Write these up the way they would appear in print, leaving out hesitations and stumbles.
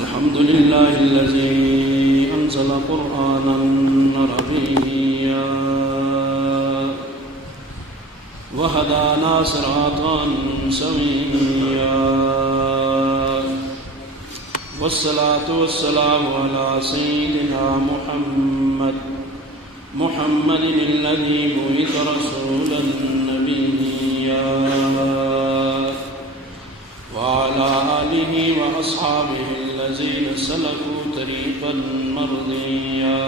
الحمد لله الذي أنزل قرآنا عربيا وهدانا صراطا سويا والصلاة والسلام على سيدنا محمد الذي بعث رسولا نبيا وعلى آله وأصحابه الذين سلكوا طريقا مرضيا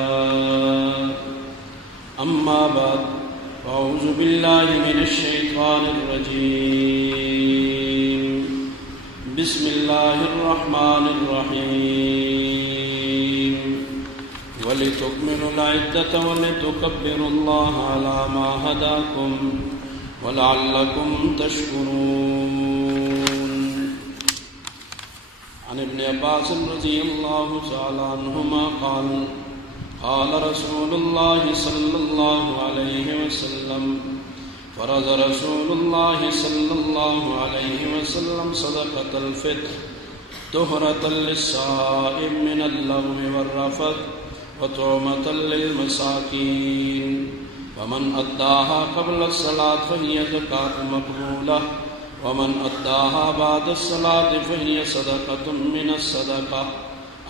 أما بعد أعوذ بالله من الشيطان الرجيم بسم الله الرحمن الرحيم ولتكملوا العدة ولتكبروا الله على ما هداكم ولعلكم تشكرون. عن ابن عباس رضي الله تعالى عنهما قال قال رسول الله صلى الله عليه وسلم فرض رسول الله صلى الله عليه وسلم صدقة الفطر طهرة للصائم من اللغو والرفث وطعمة للمساكين ومن أداها قبل الصلاة فهي زكاة مقبولة ومن أداها بعد الصلاة فهي صدقة من الصدقة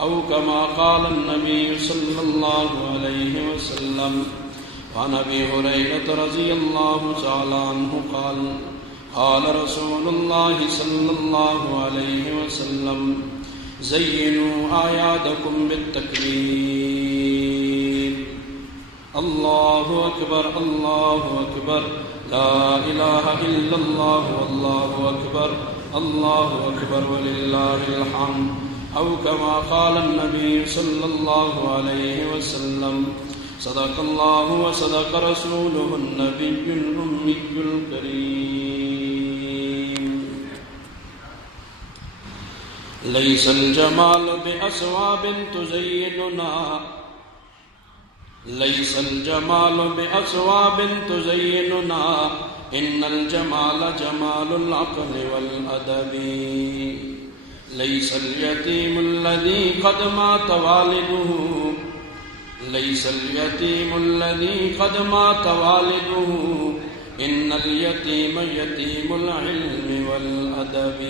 أو كما قال النبي صلى الله عليه وسلم. وعن أبي هريرة رضي الله تعالى عنه قال قال رسول الله صلى الله عليه وسلم زينوا أعيادكم بالتكبير الله أكبر الله أكبر لا إله إلا الله والله أكبر الله أكبر ولله الحمد أو كما قال النبي صلى الله عليه وسلم. صدق الله وصدق رسوله النبي الأمي الكريم. ليس الجمال بأثواب تزيننا ليس الجمال بأثواب تزيننا إن الجمال جمال العقل والأدب. ليس اليتيم الذي قد مات والده ليس اليتيم الذي قد مات والده إن اليتيم يتيم العلم والأدب.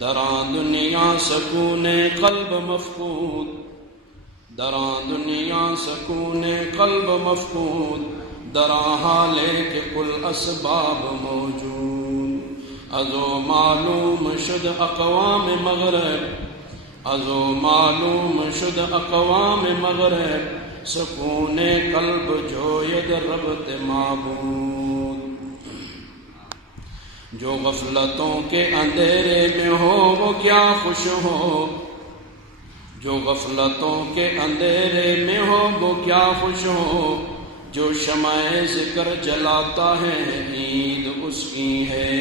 درا دنیا سکون قلب مفقود درا دنیا سکون قلب مفقود درا حالے کے کل اسباب موجود. ازو معلوم شد اقوام مغرب ازو معلوم شد اقوام مغرب سکون قلب جوید ربط معبود. جو غفلتوں کے اندھیرے میں ہو وہ کیا خوش ہو جو غفلتوں کے اندھیرے میں ہو وہ کیا خوش ہو. جو شمع ذکر جلاتا ہے عید اس کی ہے.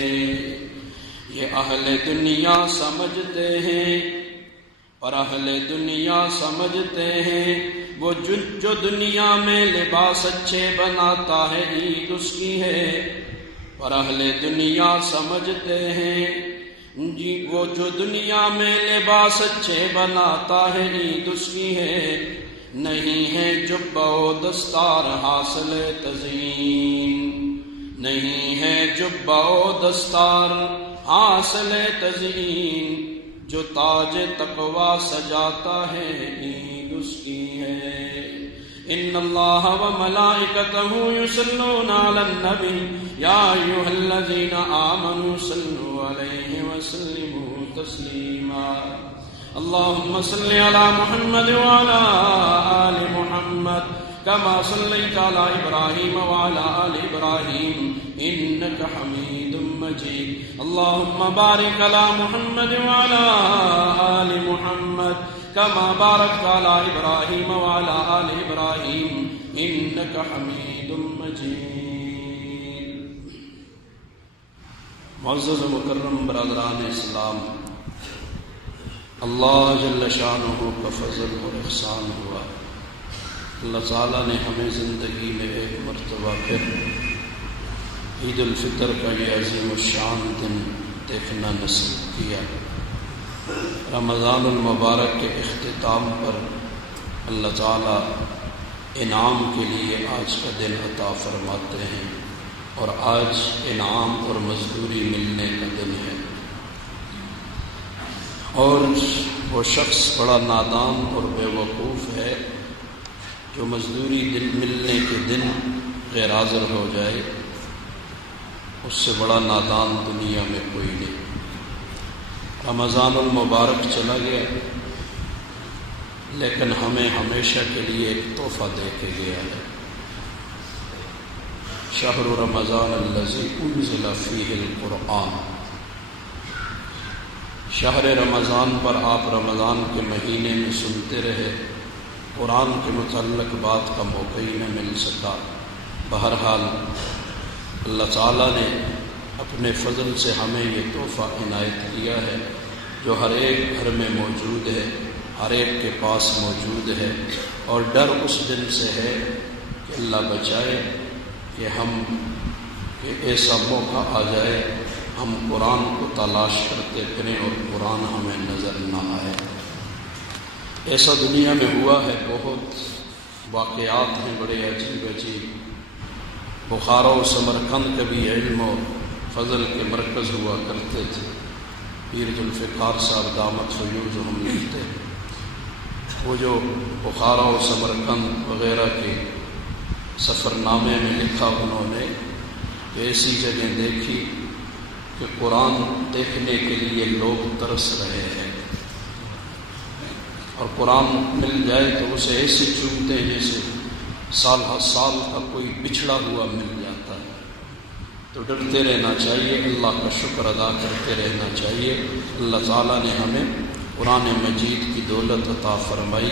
یہ اہل دنیا سمجھتے ہیں اور اہل دنیا سمجھتے ہیں وہ جو دنیا میں لباس اچھے بناتا ہے عید اس کی ہے. اور اہل دنیا سمجھتے ہیں جی وہ جو دنیا میں لباس اچھے بناتا ہے عید اس کی ہے. نہیں ہے جبہ و دستار حاصل تزئین نہیں ہے جبہ و دستار حاصل تزئین. جو تاج تقوی سجاتا ہے عید اس کی ہے. ان اللہ وملائکتہ یصلون علی النبی یا ایھا الذین آمنوا صلوا علیہ وسلموا تسلیما. اللهم صل على محمد وعلى آل محمد كما صليت على إبراهيم وعلى آل إبراهيم إنك حميد مجيد. اللهم بارك على محمد وعلى آل محمد كما باركت على إبراهيم وعلى آل إبراهيم إنك حميد مجيد. معزز و مکرم برادران اسلام، اللہ جل شانہ کا فضل اور احسان ہوا. اللہ تعالیٰ نے ہمیں زندگی میں ایک مرتبہ پھر عید الفطر کا یہ عظیم الشان دن دیکھنا نصیب کیا. رمضان المبارک کے اختتام پر اللہ تعالیٰ انعام کے لیے آج کا دن عطا فرماتے ہیں، اور آج انعام اور مزدوری ملنے کا دن ہے، اور وہ شخص بڑا نادان اور بے وقوف ہے جو مزدوری دن ملنے کے دن غیر حاضر ہو جائے، اس سے بڑا نادان دنیا میں کوئی نہیں۔ رمضان المبارک چلا گیا، لیکن ہمیں ہمیشہ کے لیے ایک تحفہ دے کے گیا ہے۔ شہر رمضان الذی انزل فیہ القرآن، شہر رمضان پر آپ رمضان کے مہینے میں سنتے رہے، قرآن کے متعلق بات کا موقع ہی نہ مل سکا۔ بہرحال اللہ تعالیٰ نے اپنے فضل سے ہمیں یہ تحفہ عنایت کیا ہے، جو ہر ایک گھر میں موجود ہے، ہر ایک کے پاس موجود ہے، اور ڈر اس دن سے ہے کہ اللہ بچائے کہ ایسا موقع آ جائے ہم قرآن کو تلاش کرتے پھریں اور قرآن ہمیں نظر نہ آئے۔ ایسا دنیا میں ہوا ہے، بہت واقعات ہیں بڑے عجیب عجیب۔ بخارا و سمرقند کبھی علم و فضل کے مرکز ہوا کرتے تھے، پیر ذوالفقار صاحب دامت فیوزہم لکھتے، وہ جو بخارا و سمرقند وغیرہ کے سفر نامے میں لکھا انہوں نے کہ ایسی جگہ دیکھی کہ قرآن دیکھنے کے لیے لوگ ترس رہے ہیں، اور قرآن مل جائے تو اسے ایسے چومتے ہیں جیسے سال ہر سال کا کوئی بچھڑا ہوا مل جاتا ہے۔ تو ڈرتے رہنا چاہیے، اللہ کا شکر ادا کرتے رہنا چاہیے۔ اللہ تعالیٰ نے ہمیں قرآن مجید کی دولت عطا فرمائی۔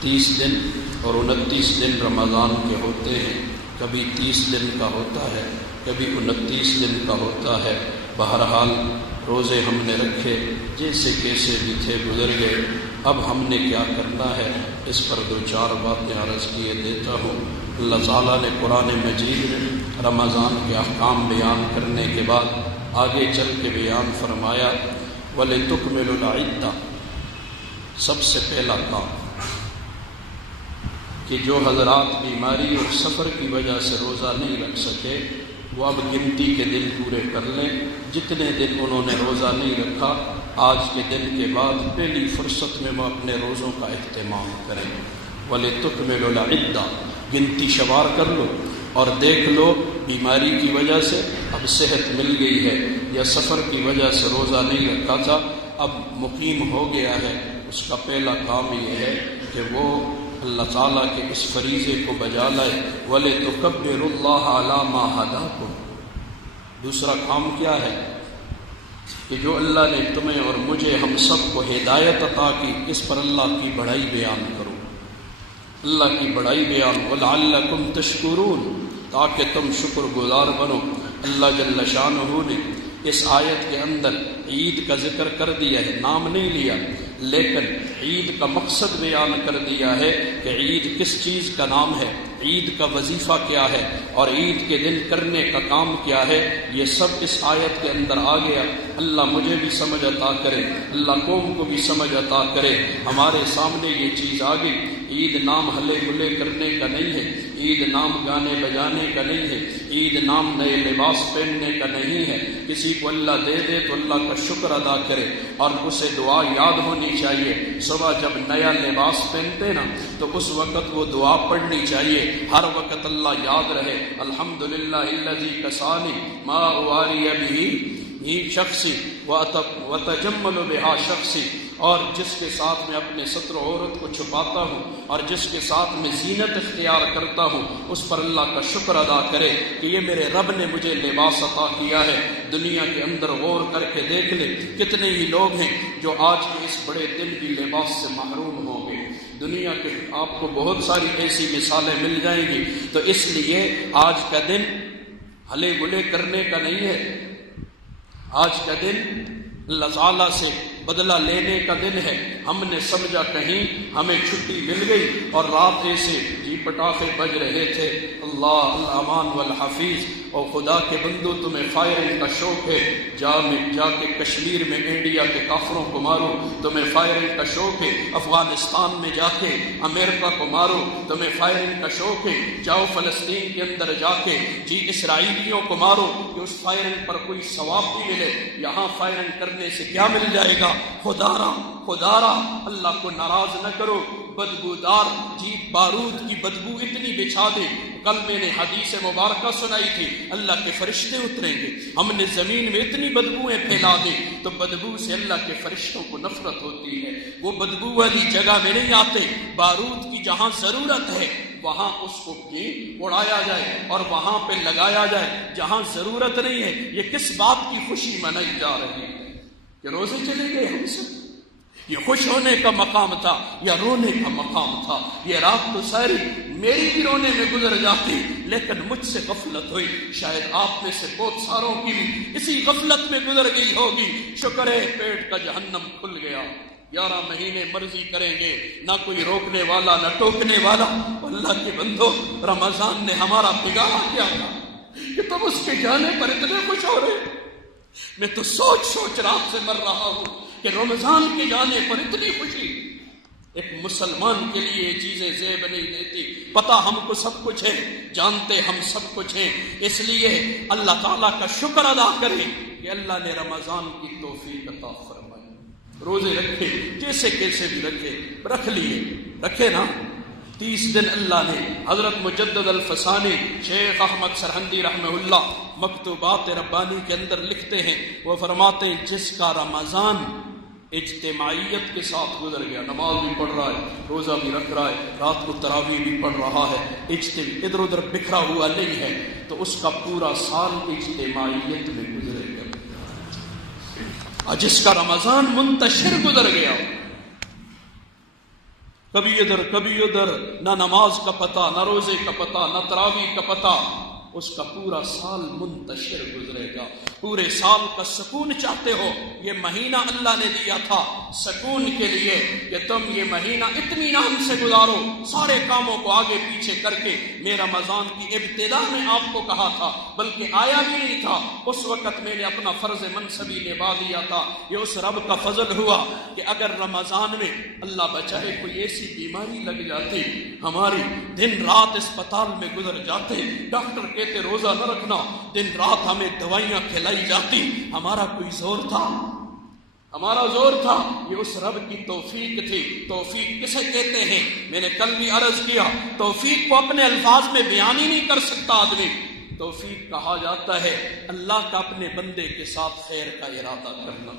30 دن اور 29 دن رمضان کے ہوتے ہیں، کبھی 30 دن کا ہوتا ہے، کبھی 29 دن کا ہوتا ہے۔ بہرحال روزے ہم نے رکھے، جیسے کیسے بھی تھے گزر گئے۔ اب ہم نے کیا کرنا ہے، اس پر 2-4 باتیں عرض کیے دیتا ہوں۔ اللہ تعالیٰ نے قرآن مجید میں رمضان کے احکام بیان کرنے کے بعد آگے چل کے بیان فرمایا وَلِتُكْمِلُوا الْعِدَّةَ، سب سے پہلا کام کہ جو حضرات بیماری اور سفر کی وجہ سے روزہ نہیں رکھ سکے وہ اب گنتی کے دن پورے کر لیں۔ جتنے دن انہوں نے روزہ نہیں رکھا، آج کے دن کے بعد پہلی فرصت میں وہ اپنے روزوں کا اہتمام کریں۔ وَلِتُكْمِلُوا الْعِدَّةَ، گنتی شمار کر لو اور دیکھ لو بیماری کی وجہ سے اب صحت مل گئی ہے، یا سفر کی وجہ سے روزہ نہیں رکھا تھا اب مقیم ہو گیا ہے۔ اس کا پہلا کام یہ ہے کہ وہ اللہ تعالیٰ کے اس فریضے کو بجا لائے۔ وَلِتُكَبِّرُوا اللَّهَ عَلَى مَا هَدَاكُمْ، دوسرا کام کیا ہے کہ جو اللہ نے تمہیں اور مجھے ہم سب کو ہدایت عطا کی، اس پر اللہ کی بڑائی بیان کرو، اللہ کی بڑائی بیان۔ وَلَعَلَّكُمْ تَشْكُرُونَ، تاکہ تم شکر گزار بنو۔ اللہ جل شانہ نے اس آیت کے اندر عید کا ذکر کر دیا ہے، نام نہیں لیا، لیکن عید کا مقصد بیان کر دیا ہے کہ عید کس چیز کا نام ہے، عید کا وظیفہ کیا ہے، اور عید کے دن کرنے کا کام کیا ہے۔ یہ سب اس آیت کے اندر آ گیا۔ اللہ مجھے بھی سمجھ عطا کرے، اللہ قوم کو بھی سمجھ عطا کرے۔ ہمارے سامنے یہ چیز آ گئی، عید نام ہلے گلے کرنے کا نہیں ہے، عید نام گانے بجانے کا نہیں ہے، عید نام نئے لباس پہننے کا نہیں ہے۔ کسی کو اللہ دے دے تو اللہ کا شکر ادا کرے، اور اسے دعا یاد ہونی چاہیے۔ صبح جب نیا لباس پہنتے نا تو اس وقت وہ دعا پڑھنی چاہیے، ہر وقت اللہ یاد رہے۔ الحمدللہ الذی کسانی ما اواری بہ شخصی وتجمل بہا شخصی، اور جس کے ساتھ میں اپنے ستر و عورت کو چھپاتا ہوں اور جس کے ساتھ میں زینت اختیار کرتا ہوں، اس پر اللہ کا شکر ادا کرے کہ یہ میرے رب نے مجھے لباس عطا کیا ہے۔ دنیا کے اندر غور کر کے دیکھ لے، کتنے ہی لوگ ہیں جو آج کے اس بڑے دن کی لباس سے محروم ہو گئے۔ دنیا کے آپ کو بہت ساری ایسی مثالیں مل جائیں گی۔ تو اس لیے آج کا دن ہلے گلے کرنے کا نہیں ہے، آج کا دن اللہ تعالیٰ سے بدلہ لینے کا دن ہے۔ ہم نے سمجھا کہیں ہمیں چھٹی مل گئی اور رات ایسے پٹاخے بج رہے تھے، اللہ الامان والحفیظ، اور خدا کے بندو تمہیں فائرنگ کا شوق ہے، جا کے کشمیر میں انڈیا کے کافروں کو مارو، تمہیں فائرنگ کا شوق ہے افغانستان میں جا کے امریکہ کو مارو، تمہیں فائرنگ کا شوق ہے جاؤ فلسطین کے اندر جا کے اسرائیلیوں کو مارو کہ اس فائرنگ پر کوئی ثواب بھی ملے، یہاں فائرنگ کرنے سے کیا مل جائے گا؟ خدارا اللہ کو ناراض نہ کرو، بدبودار بارود کی بدبو اتنی بچھا دے۔ کل میں نے حدیث مبارکہ سنائی تھی، اللہ کے فرشتے اتریں گے، ہم نے زمین میں اتنی بدبویں پھیلا دی تو بدبو سے اللہ کے فرشتوں کو نفرت ہوتی ہے، وہ بدبو والی جگہ میں نہیں آتے، بارود کی جہاں ضرورت ہے وہاں اس کو بھی اڑایا جائے اور وہاں پہ لگایا جائے جہاں ضرورت نہیں ہے۔ یہ کس بات کی خوشی منائی جا رہی ہے کہ روزے چلے گئے ہم سے؟ یہ خوش ہونے کا مقام تھا یا رونے کا مقام تھا؟ یہ رات تو ساری میری بھی رونے میں گزر جاتی، لیکن مجھ سے غفلت ہوئی، شاید آپ میں سے بہت ساروں کی بھی اسی غفلت میں گزر گئی ہوگی۔ شکر ہے پیٹ کا جہنم کھل گیا، 11 مہینے مرضی کریں گے، نہ کوئی روکنے والا نہ ٹوکنے والا۔ اللہ کے بندو، رمضان نے ہمارا بگاڑا کیا تھا کہ تم اس کے جانے پر اتنے خوش ہو رہے؟ میں تو سوچ رات سے مر رہا ہوں کہ رمضان کے جانے پر اتنی خوشی۔ ایک مسلمان کے لیے یہ چیزیں زیب نہیں دیتی، پتہ ہم کو سب کچھ ہے، جانتے ہم سب کچھ ہیں، اس لیے اللہ تعالیٰ کا شکر ادا کریں کہ اللہ نے رمضان کی توفیق عطا فرمائی۔ روزے رکھے، جیسے کیسے بھی رکھے نا۔ 30 دن اللہ نے، حضرت مجدد الفسانی شیخ احمد سرہندی رحمہ اللہ مکتوبات ربانی کے اندر لکھتے ہیں، وہ فرماتے ہیں جس کا رمضان اجتماعیت کے ساتھ گزر گیا، نماز بھی پڑھ رہا ہے، روزہ بھی رکھ رہا ہے، رات کو تراویح بھی پڑھ رہا ہے، ادھر ادھر بکھرا ہوا نہیں ہے، تو اس کا پورا سال اجتماعیت میں گزرے گا۔ اور جس کا رمضان منتشر گزر گیا، کبھی ادھر کبھی ادھر، نہ نماز کا پتہ، نہ روزے کا پتہ، نہ تراویح کا پتہ، اس کا پورا سال منتشر گزرے گا۔ پورے سال کا سکون چاہتے ہو، یہ مہینہ اللہ نے دیا تھا سکون کے لیے کہ تم یہ مہینہ اطمینان سے گزارو، سارے کاموں کو آگے پیچھے کر کے۔ میں رمضان کی ابتدا میں آپ کو کہا تھا، بلکہ آیا بھی نہیں تھا، اس وقت میں نے اپنا فرض منصبی نبھا دیا تھا۔ یہ اس رب کا فضل ہوا کہ اگر رمضان میں اللہ بچائے کوئی ایسی بیماری لگ جاتی، ہماری دن رات اسپتال میں گزر جاتے، ڈاکٹر کہتے روزہ نہ رکھنا، دن رات ہمیں دوائیاں کھلائی جاتی، ہمارا کوئی زور تھا؟ ہمارا زور تھا؟ یہ اس رب کی توفیق تھی۔ توفیق کسے کہتے ہیں؟ میں نے کل بھی عرض کیا، توفیق کو اپنے الفاظ میں بیان ہی نہیں کر سکتا آدمی۔ توفیق کہا جاتا ہے اللہ کا اپنے بندے کے ساتھ خیر کا ارادہ کرنا،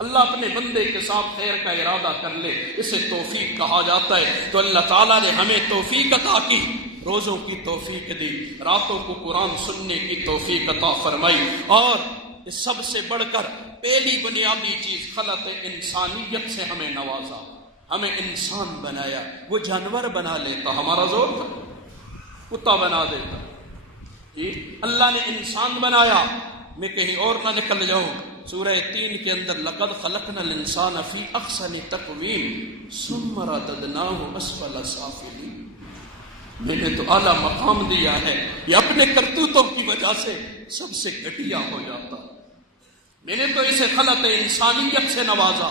اللہ اپنے بندے کے ساتھ خیر کا ارادہ کر لے، اسے توفیق کہا جاتا ہے۔ تو اللہ تعالیٰ نے ہمیں توفیق عطا کی، روزوں کی توفیق دی، راتوں کو قرآن سننے کی توفیق عطا فرمائی، اور سب سے بڑھ کر پہلی بنیادی چیز خلق انسانیت سے ہمیں نوازا، ہمیں انسان بنایا۔ وہ جانور بنا لیتا، ہمارا زور تھا، کتا بنا دیتا، اللہ نے انسان بنایا۔ میں کہیں اور نہ نکل جاؤں، سورہ 3 کے اندر لقد خلقنا الانسان فی احسن تقویم ثم رددناہ اسفل سافلین، میں نے تو اعلیٰ مقام دیا ہے، یہ اپنے کرتوتوں کی وجہ سے سب سے گھٹیا ہو جاتا، میں نے تو اسے خلق انسانیت سے نوازا،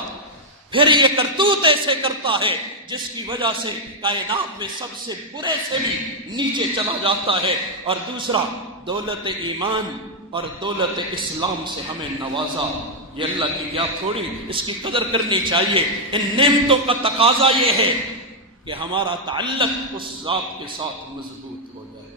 پھر یہ کرتوت ایسے کرتا ہے جس کی وجہ سے کائنات میں سب سے برے سے بھی نیچے چلا جاتا ہے۔ اور دوسرا، دولت ایمان اور دولت اسلام سے ہمیں نوازا۔ یہ اللہ کی کیا تھوڑی، اس کی قدر کرنی چاہیے۔ ان نعمتوں کا تقاضا یہ ہے کہ ہمارا تعلق اس ذات کے ساتھ مضبوط ہو جائے،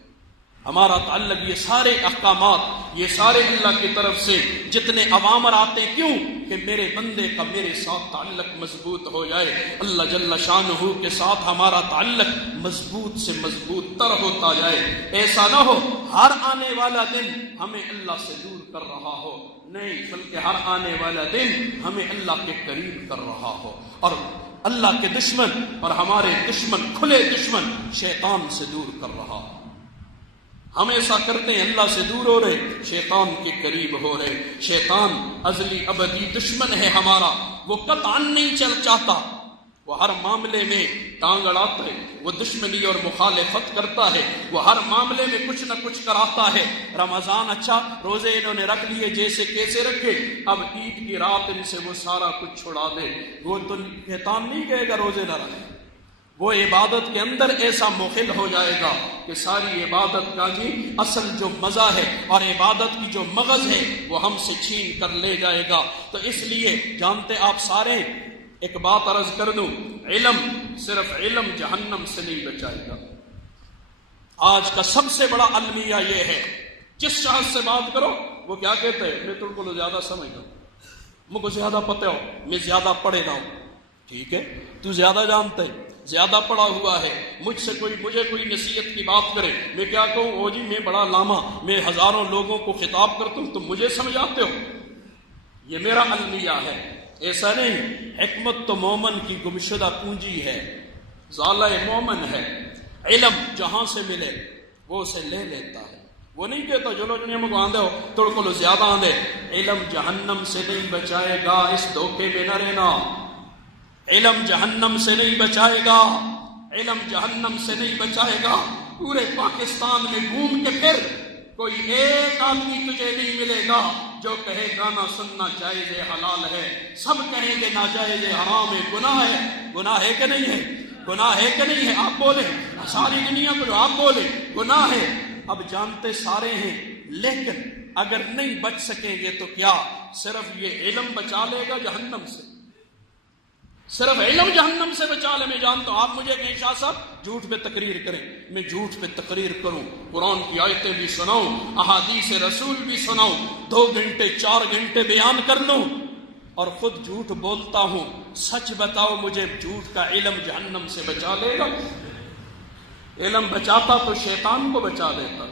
ہمارا تعلق، یہ سارے احکامات، یہ سارے اللہ کی طرف سے جتنے اوامر آتے، کیوں کہ میرے بندے کا میرے ساتھ تعلق مضبوط ہو جائے، اللہ جل شانہ کے ساتھ ہمارا تعلق مضبوط سے مضبوط تر ہوتا جائے۔ ایسا نہ ہو ہر آنے والا دن ہمیں اللہ سے دور کر رہا ہو، نہیں، بلکہ ہر آنے والا دن ہمیں اللہ کے قریب کر رہا ہو، اور اللہ کے دشمن اور ہمارے دشمن، کھلے دشمن شیطان سے دور کر رہا ہو۔ ہم ایسا کرتے ہیں، اللہ سے دور ہو رہے، شیطان کے قریب ہو رہے۔ شیطان ازلی ابدی دشمن ہے ہمارا، وہ قطعاً نہیں چاہتا وہ ہر معاملے میں ٹانگ اڑاتا ہے، وہ دشمنی اور مخالفت کرتا ہے، وہ ہر معاملے میں کچھ نہ کچھ کراتا ہے۔ رمضان اچھا، روزے انہوں نے رکھ لیے جیسے کیسے رکھے، اب عید کی رات ان سے وہ سارا کچھ چھڑا دے۔ وہ تو شیطان نہیں کہے گا روزے نہ رکھے، وہ عبادت کے اندر ایسا مخل ہو جائے گا کہ ساری عبادت کا جی اصل جو مزہ ہے اور عبادت کی جو مغز ہے وہ ہم سے چھین کر لے جائے گا۔ تو اس لیے جانتے آپ سارے، ایک بات عرض کر دوں، علم، صرف علم جہنم سے نہیں بچائے گا۔ آج کا سب سے بڑا المیہ یہ ہے، جس شخص سے بات کرو وہ کیا کہتے ہیں، میں تم کو زیادہ سمجھتا ہوں، مجھ کو زیادہ پتہ ہو، میں زیادہ پڑھے نہ ہوں۔ ٹھیک ہے، تو زیادہ جانتا ہے، زیادہ پڑھا ہوا ہے، مجھے کوئی نصیحت کی بات کرے، میں کیا کہوں، او جی میں بڑا لاما، میں ہزاروں لوگوں کو خطاب کرتا ہوں، تم مجھے سمجھاتے ہو، یہ میرا المیہ ہے۔ ایسا نہیں، حکمت تو مومن کی گمشدہ پونجی ہے، ضالع مومن ہے۔ علم جہاں سے ملے وہ اسے لے لیتا ہے، وہ نہیں کہتا چلو جنہیں ہم کو آندے ہو توڑ کو لو زیادہ آندے۔ علم جہنم سے نہیں بچائے گا، اس دھوکے میں نہ رہنا۔ علم جہنم سے نہیں بچائے گا، علم جہنم سے نہیں بچائے گا۔ پورے پاکستان میں گھوم کے پھر کوئی ایک آدمی تجھے نہیں ملے گا جو کہے گانا سننا جائز حلال ہے، سب کہیں گے ناجائز حرام ہے، گناہ ہے۔ گناہ ہے کہ نہیں ہے؟ گناہ ہے کہ نہیں ہے؟ آپ بولیں، ساری دنیا کو جو آپ بولیں گناہ ہے۔ اب جانتے سارے ہیں، لیکن اگر نہیں بچ سکیں گے تو کیا صرف یہ علم بچا لے گا جہنم سے؟ صرف علم جہنم سے بچا لے؟ میں جانتا ہوں آپ مجھے کہیں شاہ صاحب جھوٹ پہ تقریر کریں، میں جھوٹ پہ تقریر کروں، قرآن کی آیتیں بھی سناؤں، احادیث رسول بھی سناؤں، 2 گھنٹے 4 گھنٹے بیان کر لوں اور خود جھوٹ بولتا ہوں۔ سچ بتاؤ مجھے، جھوٹ کا علم جہنم سے بچا لے گا؟ علم بچاتا تو شیطان کو بچا دیتا۔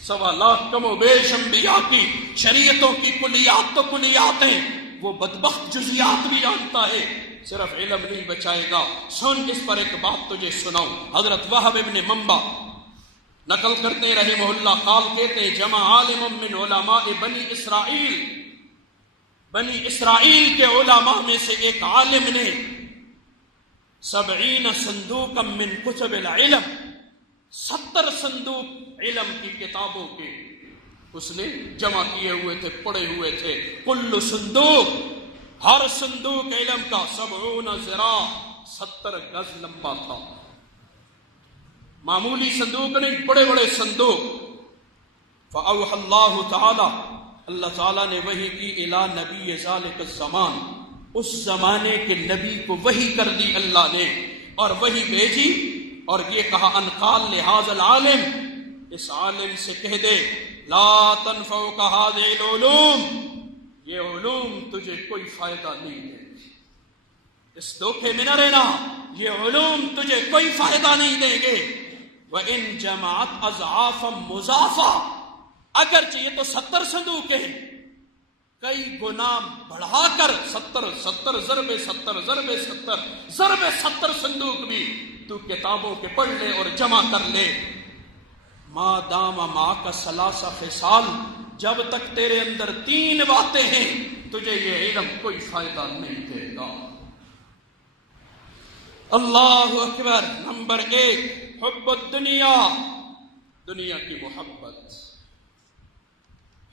1.25 لاکھ کم و بیش انبیاء کی شریعتوں کی کلیات تو کلیات ہیں، وہ بدبخت جزیات بھی جانتا ہے، صرف علم نہیں بچائے گا۔ سن، اس پر ایک بات تجھے سناؤں۔ حضرت وہب ابن منبع نقل کرتے رحمہ اللہ، قال کہتے ہیں جمع عالم من علماء بنی اسرائیل، بنی اسرائیل کے علماء میں سے ایک عالم نے 70 صندوقا من کتب العلم، 70 صندوق علم کی کتابوں کے اس نے جمع کیے ہوئے تھے، پڑے ہوئے تھے۔ کل صندوق، ہر صندوق علم کا 70 ذراع، 70 گز لمبا تھا۔ معمولی صندوق نہیں، بڑے بڑے صندوق۔ فأوحى اللہ تعالی، اللہ تعالیٰ نے وحی کی الی نبی ذالک الزمان، اس زمانے کے نبی کو وحی کر دی اللہ نے، اور وحی بھیجی اور یہ کہا ان قال لہذا العالم، اس عالم سے کہہ دے لا تنفعک هذه العلوم، یہ علوم تجھے کوئی فائدہ نہیں دے گی، اس دھوکے میں نہ رہنا، یہ علوم تجھے کوئی فائدہ نہیں دیں گے۔ وَإِن جَمَعَتْ أَضْعَافًا مُضَاعَفَةً، اگرچہ یہ تو 70 صندوق ہیں، کئی گنا بڑھا کر 70 ضرب 70 ضرب 70 ضرب 70 صندوق بھی تو کتابوں کے پڑھ لے اور جمع کر لے۔ ما دام معک 3 خصال، جب تک تیرے اندر 3 باتیں ہیں تجھے یہ علم کوئی فائدہ نہیں دے گا۔ اللہ اکبر۔ نمبر 1، حب الدنیا، دنیا کی محبت۔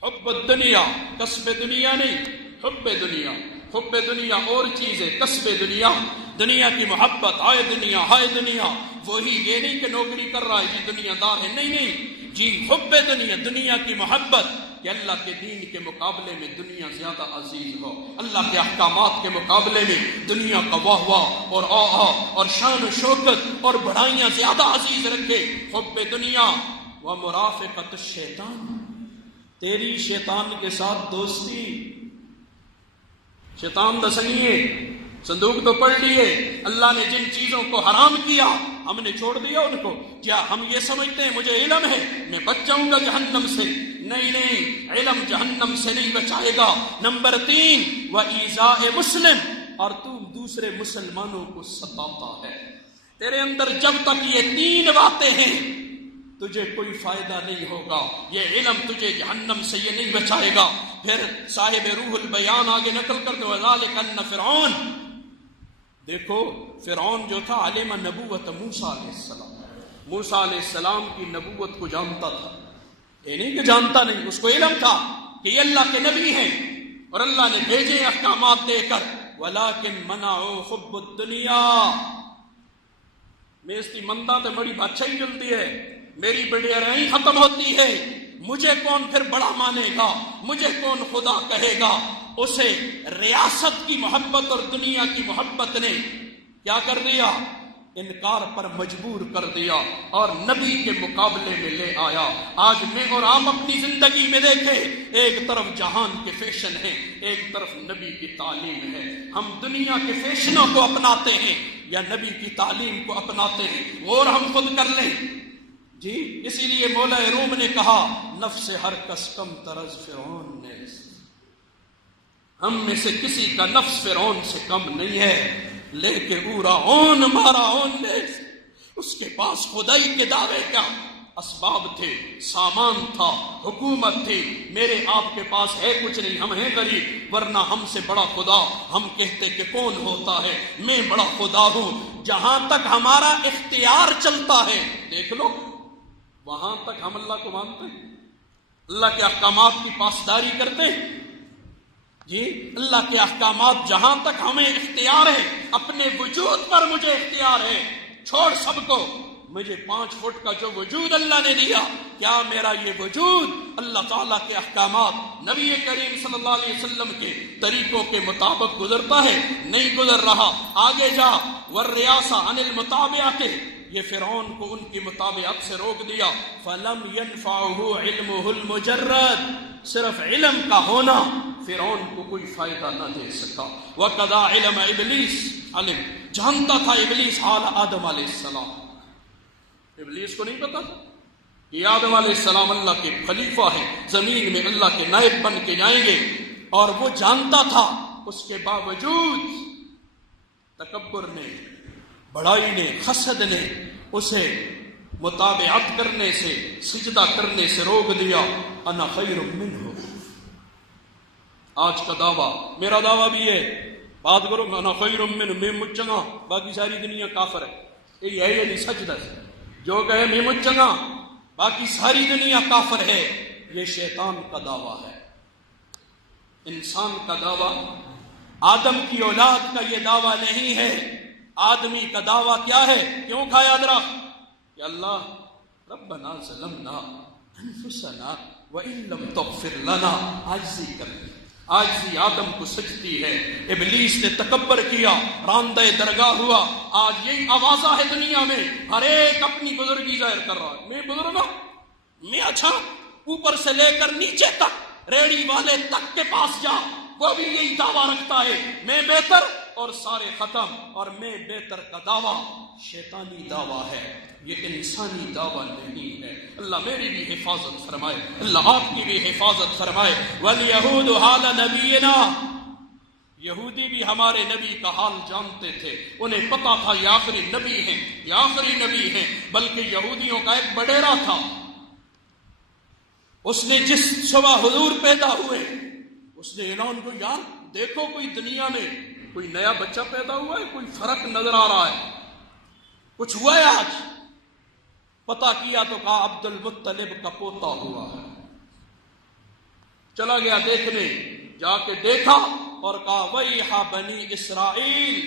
حب الدنیا، کسب دنیا نہیں، حب دنیا۔ حب دنیا اور چیز ہے، کسب دنیا، دنیا کی محبت، آئے دنیا ہائے دنیا۔ وہی یہ نہیں کہ نوکری کر رہا ہے جی دنیا دار ہے، نہیں نہیں جی، حب دنیا، دنیا کی محبت، کہ اللہ کے دین کے مقابلے میں دنیا زیادہ عزیز ہو، اللہ کے احکامات کے مقابلے میں دنیا کا واہ واہ اور آہا اور شان و شوکت اور بڑھائیاں زیادہ عزیز رکھے۔ حب دنیا و مرافقت الشیطان، تیری شیطان کے ساتھ دوستی۔ شیطان دسنگیے، صندوق تو پڑھ لیے، اللہ نے جن چیزوں کو حرام کیا ہم نے چھوڑ دیا ان کو۔ کیا ہم یہ سمجھتے ہیں مجھے علم ہے میں بچ جاؤں گا جہنم سے؟ نہیں نہیں، علم جہنم سے نہیں بچائے گا۔ نمبر 3، وَإِيذَاءِ مسلم، اور تو دوسرے مسلمانوں کو ستاتا ہے۔ تیرے اندر جب تک یہ 3 باتیں ہیں تجھے کوئی فائدہ نہیں ہوگا، یہ علم تجھے جہنم سے یہ نہیں بچائے گا۔ پھر صاحب روح البیان آگے نقل کر دو، وَذَلِكَ أَنَّ فِرْعَوْنَ دیکھو فرعون جو تھا علم نبوت موسیٰ علیہ السلام، موسیٰ علیہ السلام کی نبوت کو جانتا تھا، یہ نہیں کہ جانتا نہیں، اس کو علم تھا کہ یہ اللہ کے نبی ہیں اور اللہ نے بھیجے احکامات دے کر، ولیکن منعوا حب الدنیا، میں اس کی مندہ تے بڑی بادشاہی جلتی ہے، میری بڑیائی ختم ہوتی ہے، مجھے کون پھر بڑا مانے گا، مجھے کون خدا کہے گا۔ اسے ریاست کی محبت اور دنیا کی محبت نے کیا کر دیا؟ انکار پر مجبور کر دیا اور نبی کے مقابلے میں لے آیا۔ آج میں اور آپ اپنی زندگی میں دیکھیں، ایک طرف جہان کے فیشن ہیں، ایک طرف نبی کی تعلیم ہے۔ ہم دنیا کے فیشنوں کو اپناتے ہیں یا نبی کی تعلیم کو اپناتے ہیں؟ غور ہم خود کر لیں جی۔ اسی لیے مولا روم نے کہا نفس ہر کس کم طرز فرعون نے، ہم میں سے کسی کا نفس فرعون سے کم نہیں ہے، لیکن اورا اون مارا اون نے، اس کے پاس خدائی کے دعوے کا اسباب تھے، سامان تھا، حکومت تھی، میرے آپ کے پاس ہے کچھ نہیں، ہم ہیں غریب، ورنہ ہم سے بڑا خدا ہم کہتے کہ کون ہوتا ہے، میں بڑا خدا ہوں۔ جہاں تک ہمارا اختیار چلتا ہے، دیکھ لو وہاں تک ہم اللہ کو مانتے ہیں، اللہ کے احکامات کی پاسداری کرتے ہیں جی۔ اللہ کے احکامات جہاں تک ہمیں اختیار ہے، اپنے وجود پر مجھے اختیار ہے، چھوڑ سب کو، مجھے 5 فٹ کا جو وجود اللہ نے دیا، کیا میرا یہ وجود اللہ تعالیٰ کے احکامات، نبی کریم صلی اللہ علیہ وسلم کے طریقوں کے مطابق گزرتا ہے؟ نہیں گزر رہا۔ آگے جا، والریاسہ عن المتابعۃ، یہ فرعون کو ان کی مطابعت سے روک دیا۔ فلم ينفعه علمه المجرد، صرف علم کا ہونا فرعون کو کوئی فائدہ نہ دے سکا۔ وَقَدَا عِلَمَ ابلیس، علم جانتا تھا ابلیس حال آدم علیہ السلام، ابلیس کو نہیں پتا تھا کہ آدم علیہ السلام اللہ کے خلیفہ ہیں، زمین میں اللہ کے نائب بن کے جائیں گے، اور وہ جانتا تھا، اس کے باوجود تکبر نے، بڑائی نے، حسد نے اسے متابعت کرنے سے، سجدہ کرنے سے روک دیا۔ انا خیر منہ، آج کا دعویٰ، میرا دعویٰ بھی ہے، بات کرو انا خیر منہ، میں مجھ چنگا، باقی ساری دنیا کافر ہے، یہ ہے یہ نہیں سجدہ سے، جو کہے میں مجھ چنگا باقی ساری دنیا کافر ہے، یہ شیطان کا دعویٰ ہے۔ انسان کا دعویٰ، آدم کی اولاد کا یہ دعویٰ نہیں ہے۔ آدمی کا دعویٰ کیا ہے؟ کیوں کھایا درخت؟ کہ اللہ ربنا ظلمنا انفسنا وان لم تغفر لنا، عاجزی کر لی، عاجزی آدم کو سجتی ہے۔ ابلیس نے تکبر کیا، راندہ درگاہ ہوا۔ آج یہی آوازہ ہے دنیا میں، ہر ایک اپنی بزرگی ظاہر کر رہا ہے، میں بزرگ ہوں، میں اچھا، اوپر سے لے کر نیچے تک، ریڑی والے تک کے پاس جا، وہ بھی یہی دعویٰ رکھتا ہے، میں بہتر اور سارے ختم، اور میں بہتر کا دعویٰ شیطانی دعویٰ ہے، یہ انسانی دعویٰ نہیں ہے۔ اللہ میری بھی حفاظت فرمائے، اللہ آپ کی بھی حفاظت فرمائے۔ وَالْيَهُودُ حَالَ نَبِيِّنَا، یہودی بھی ہمارے نبی کا حال جانتے تھے، انہیں پتا تھا یہ آخری نبی ہیں، یہ آخری نبی ہیں، بلکہ یہودیوں کا ایک بڈیرا تھا، اس نے جس صبح حضور پیدا ہوئے، اس نے اعلان کو، یار دیکھو کوئی دنیا میں کوئی نیا بچہ پیدا ہوا ہے، کوئی فرق نظر آ رہا ہے، کچھ ہوا ہے آج؟ پتا کیا تو کہا عبد المطلب کا پوتا ہوا ہے۔ چلا گیا دیکھنے، جا کے دیکھا اور کہا وَيْحَ بنی اسرائیل،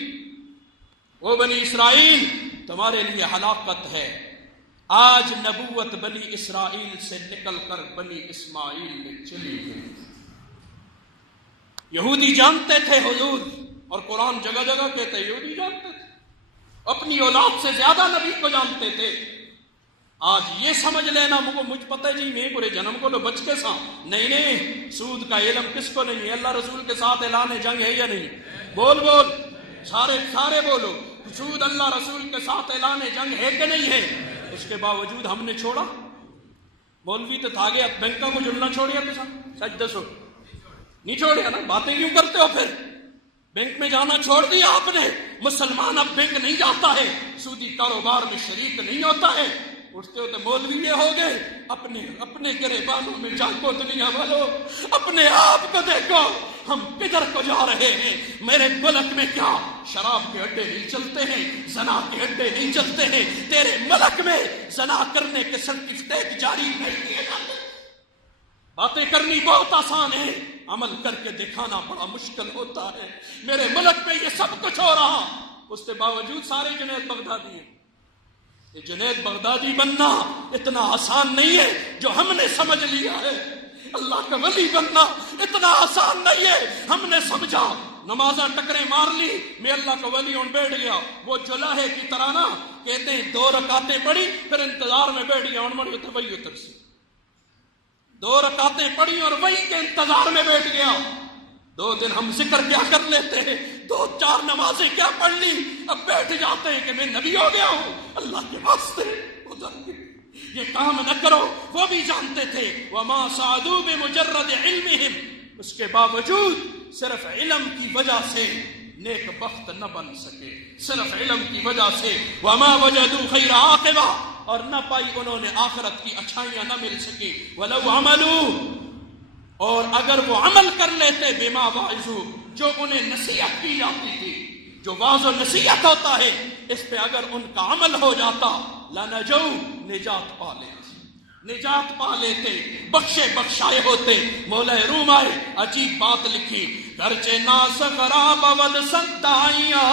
وہ بنی اسرائیل تمہارے لیے ہلاکت ہے، آج نبوت بنی اسرائیل سے نکل کر بنی اسماعیل میں چلی گئی۔ یہودی جانتے تھے حضور، اور قرآن جگہ جگہ کہتے یہودی جانتے تھے، اپنی اولاد سے زیادہ نبی کو جانتے تھے۔ آج یہ سمجھ لینا مجھ پتہ جی میں پورے جنم کو تو بچ کے سا، نہیں نہیں، سود کا علم کس کو نہیں ہے؟ اللہ رسول کے ساتھ اعلان جنگ ہے یا نہیں؟ بول بول، سارے بولو، سود اللہ رسول کے ساتھ اعلان جنگ ہے کہ نہیں ہے؟ اس کے باوجود ہم نے چھوڑا، مولوی تو تھا گیا، بینکا کو جلنا چھوڑیا تو سچ دسو، نہیں چھوڑیا نا؟ باتیں کیوں کرتے ہو پھر؟ بینک میں جانا چھوڑ دیا آپ نے، مسلمان اب بینک نہیں جاتا ہے، سودی کاروبار میں شریک نہیں ہوتا ہے، اٹھتے ہوتے مولوی یہ ہو گئے، اپنے گریبانوں میں جھانکو دنیا والو، اپنے آپ کو دیکھو، ہم کدھر کو جا رہے ہیں؟ میرے ملک میں کیا شراب کے اڈے نہیں چلتے ہیں، زنا کے اڈے نہیں چلتے ہیں؟ تیرے ملک میں زنا کرنے کے سرٹیفکیٹ جاری نہیں کیے جاتے؟ باتیں کرنی بہت آسان ہے، عمل کر کے دکھانا بڑا مشکل ہوتا ہے۔ میرے ملک میں یہ سب کچھ ہو رہا، اس کے باوجود سارے جنید بغدادی ہیں۔ یہ جنید بغدادی بننا اتنا آسان نہیں ہے جو ہم نے سمجھ لیا ہے۔ اللہ کا ولی بننا اتنا آسان نہیں ہے، ہم نے سمجھا نمازاں ٹکرے مار لی، میں اللہ کا ولی ہوں بیٹھ گیا۔ وہ جلاہے کی طرح نا کہتے ہیں 2 رکعتیں پڑھی پھر انتظار میں بیٹھ گیا، وہی اتر سے 2 رکعتیں پڑھی اور وہی کے انتظار میں بیٹھ گیا۔ 2 دن ہم ذکر کیا کر لیتے ہیں، 2-4 نمازیں کیا پڑھ لی، اب بیٹھ جاتے ہیں کہ میں نبی ہو گیا ہوں۔ اللہ کے واسطے یہ کام نہ کرو۔ وہ بھی جانتے تھے وَمَا سَعَدُوا بِمُجَرَّدِ عِلْمِهِمْ، اس کے باوجود صرف علم کی وجہ سے نیک بخت نہ بن سکے، صرف علم کی وجہ سے وَمَا وَجَدُوا خَيْرَ عَاقِبَةٍ، اور نہ پائی انہوں نے آخرت کی اچھائیاں نہ مل سکی۔ وَلَوْ عَمَلُوا، اور اگر وہ عمل کر لیتے بِمَا وَعِظُوا، جو انہیں نصیحت کی جاتی تھی، جو واعظ و نصیحت ہوتا ہے اس پہ اگر ان کا عمل ہو جاتا، لَنَجَوْا، نجات پا لیتے، نجات پا لیتے، بخشے بخشائے ہوتے۔ مولا روم آئے، عجیب بات لکھی، گرچہ ناس خراب ود صدائیا،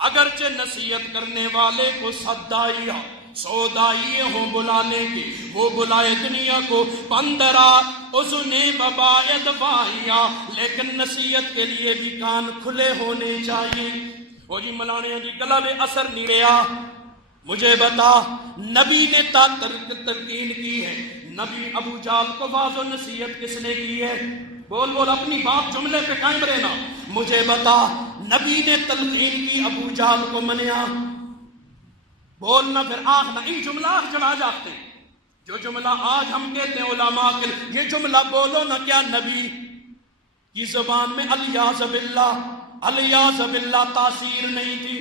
اگرچہ نصیحت کرنے والے کو صدائیا، سودائیے ہوں بلانے کی، وہ بلائے دنیا کو 15 اذنے بباید واہیا، لیکن نصیحت کے لیے بھی کان کھلے ہونے چاہیے۔ وہ جی ملانیاں جی گلا میں اثر نہیں رہا، مجھے بتا نبی نے تلقین کی ہے، نبی ابو جال کو واعظ و نصیحت کس نے کی ہے؟ بول اپنی بات جملے پہ قائم رہنا۔ مجھے بتا نبی نے تلقین کی ابو جال کو منیا؟ بولنا پھر آخ نہ، ان جملہ چلا جاتے ہیں، جو جملہ آج ہم کہتے ہیں علماء کے، یہ جملہ بولو نہ کیا نبی کی زبان میں الیاذ باللہ تاثیر نہیں تھی؟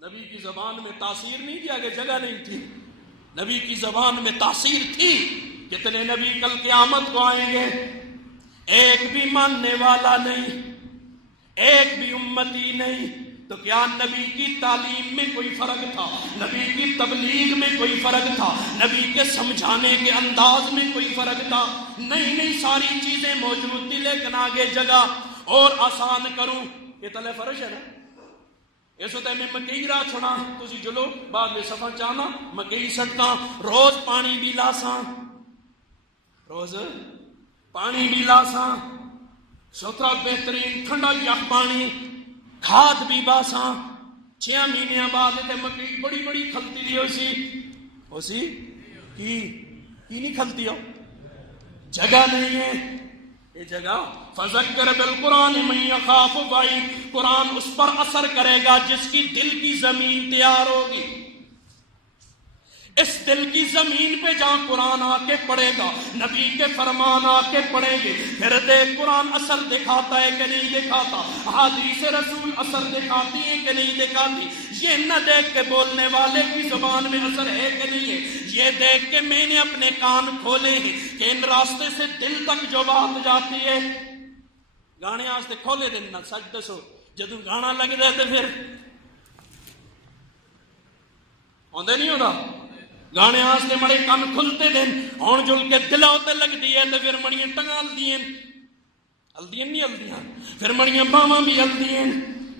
نبی کی زبان میں تاثیر نہیں تھی، آگے جگہ نہیں تھی، نبی کی زبان میں تاثیر تھی۔ کتنے نبی کل قیامت کو آئیں گے، ایک بھی ماننے والا نہیں، ایک بھی امتی نہیں، تو کیا نبی کی تعلیم میں کوئی فرق تھا؟ نبی کی تبلیغ میں کوئی فرق تھا؟ نبی کے سمجھانے کے انداز میں کوئی فرق تھا؟ نہیں، ساری چیزیں موجود تھی، لیکن آگے جگہ اور آسان کروں، یہ تلے فرش ہے نا، اس ہوتا ہے میں مکئی راہ چھوڑا تسی جلو بعد میں صفا چاہنا مکئی سٹکاں، روز پانی بھی لاساں، روز پانی بھی لاساں، سترہ بہترین ٹھنڈا یخ پانی، کھاد بھی باساں، 6 مہینے بعد تے مکئی بڑی بڑی کھلتی دی اسی کی نہیں کھلتی ہو، جگہ نہیں ہے، یہ جگہ فذکر بالقرآن من یخاف وعید، قرآن اس پر اثر کرے گا جس کی دل کی زمین تیار ہوگی۔ اس دل کی زمین پہ جہاں قرآن آ کے پڑے گا، نبی کے فرمان آ کے پڑیں گے، پھر دیکھ قرآن اثر دکھاتا ہے کہ نہیں دکھاتا، حدیث رسول اثر دکھاتی ہے کہ نہیں دکھاتی، یہ نہ دیکھ کے بولنے والے کی زبان میں اثر ہے کہ نہیں ہے، یہ دیکھ کے میں نے اپنے کان کھولے ہیں کہ ان راستے سے دل تک جو بات جاتی ہے۔ گانے آستے کھولے دینا سچ دسو، جدوں گانا لگ دے تو پھر آندے نہیں ہوتا، گانے آستے مڑے کان کھلتے دن ہون جل کے دلاؤ تے لگ دی ہے تو پھر مڑیاں ٹنگا ہلدیاں نہیں ہلدیاں، پھر مڑیاں باواں بھی ہلدیاں۔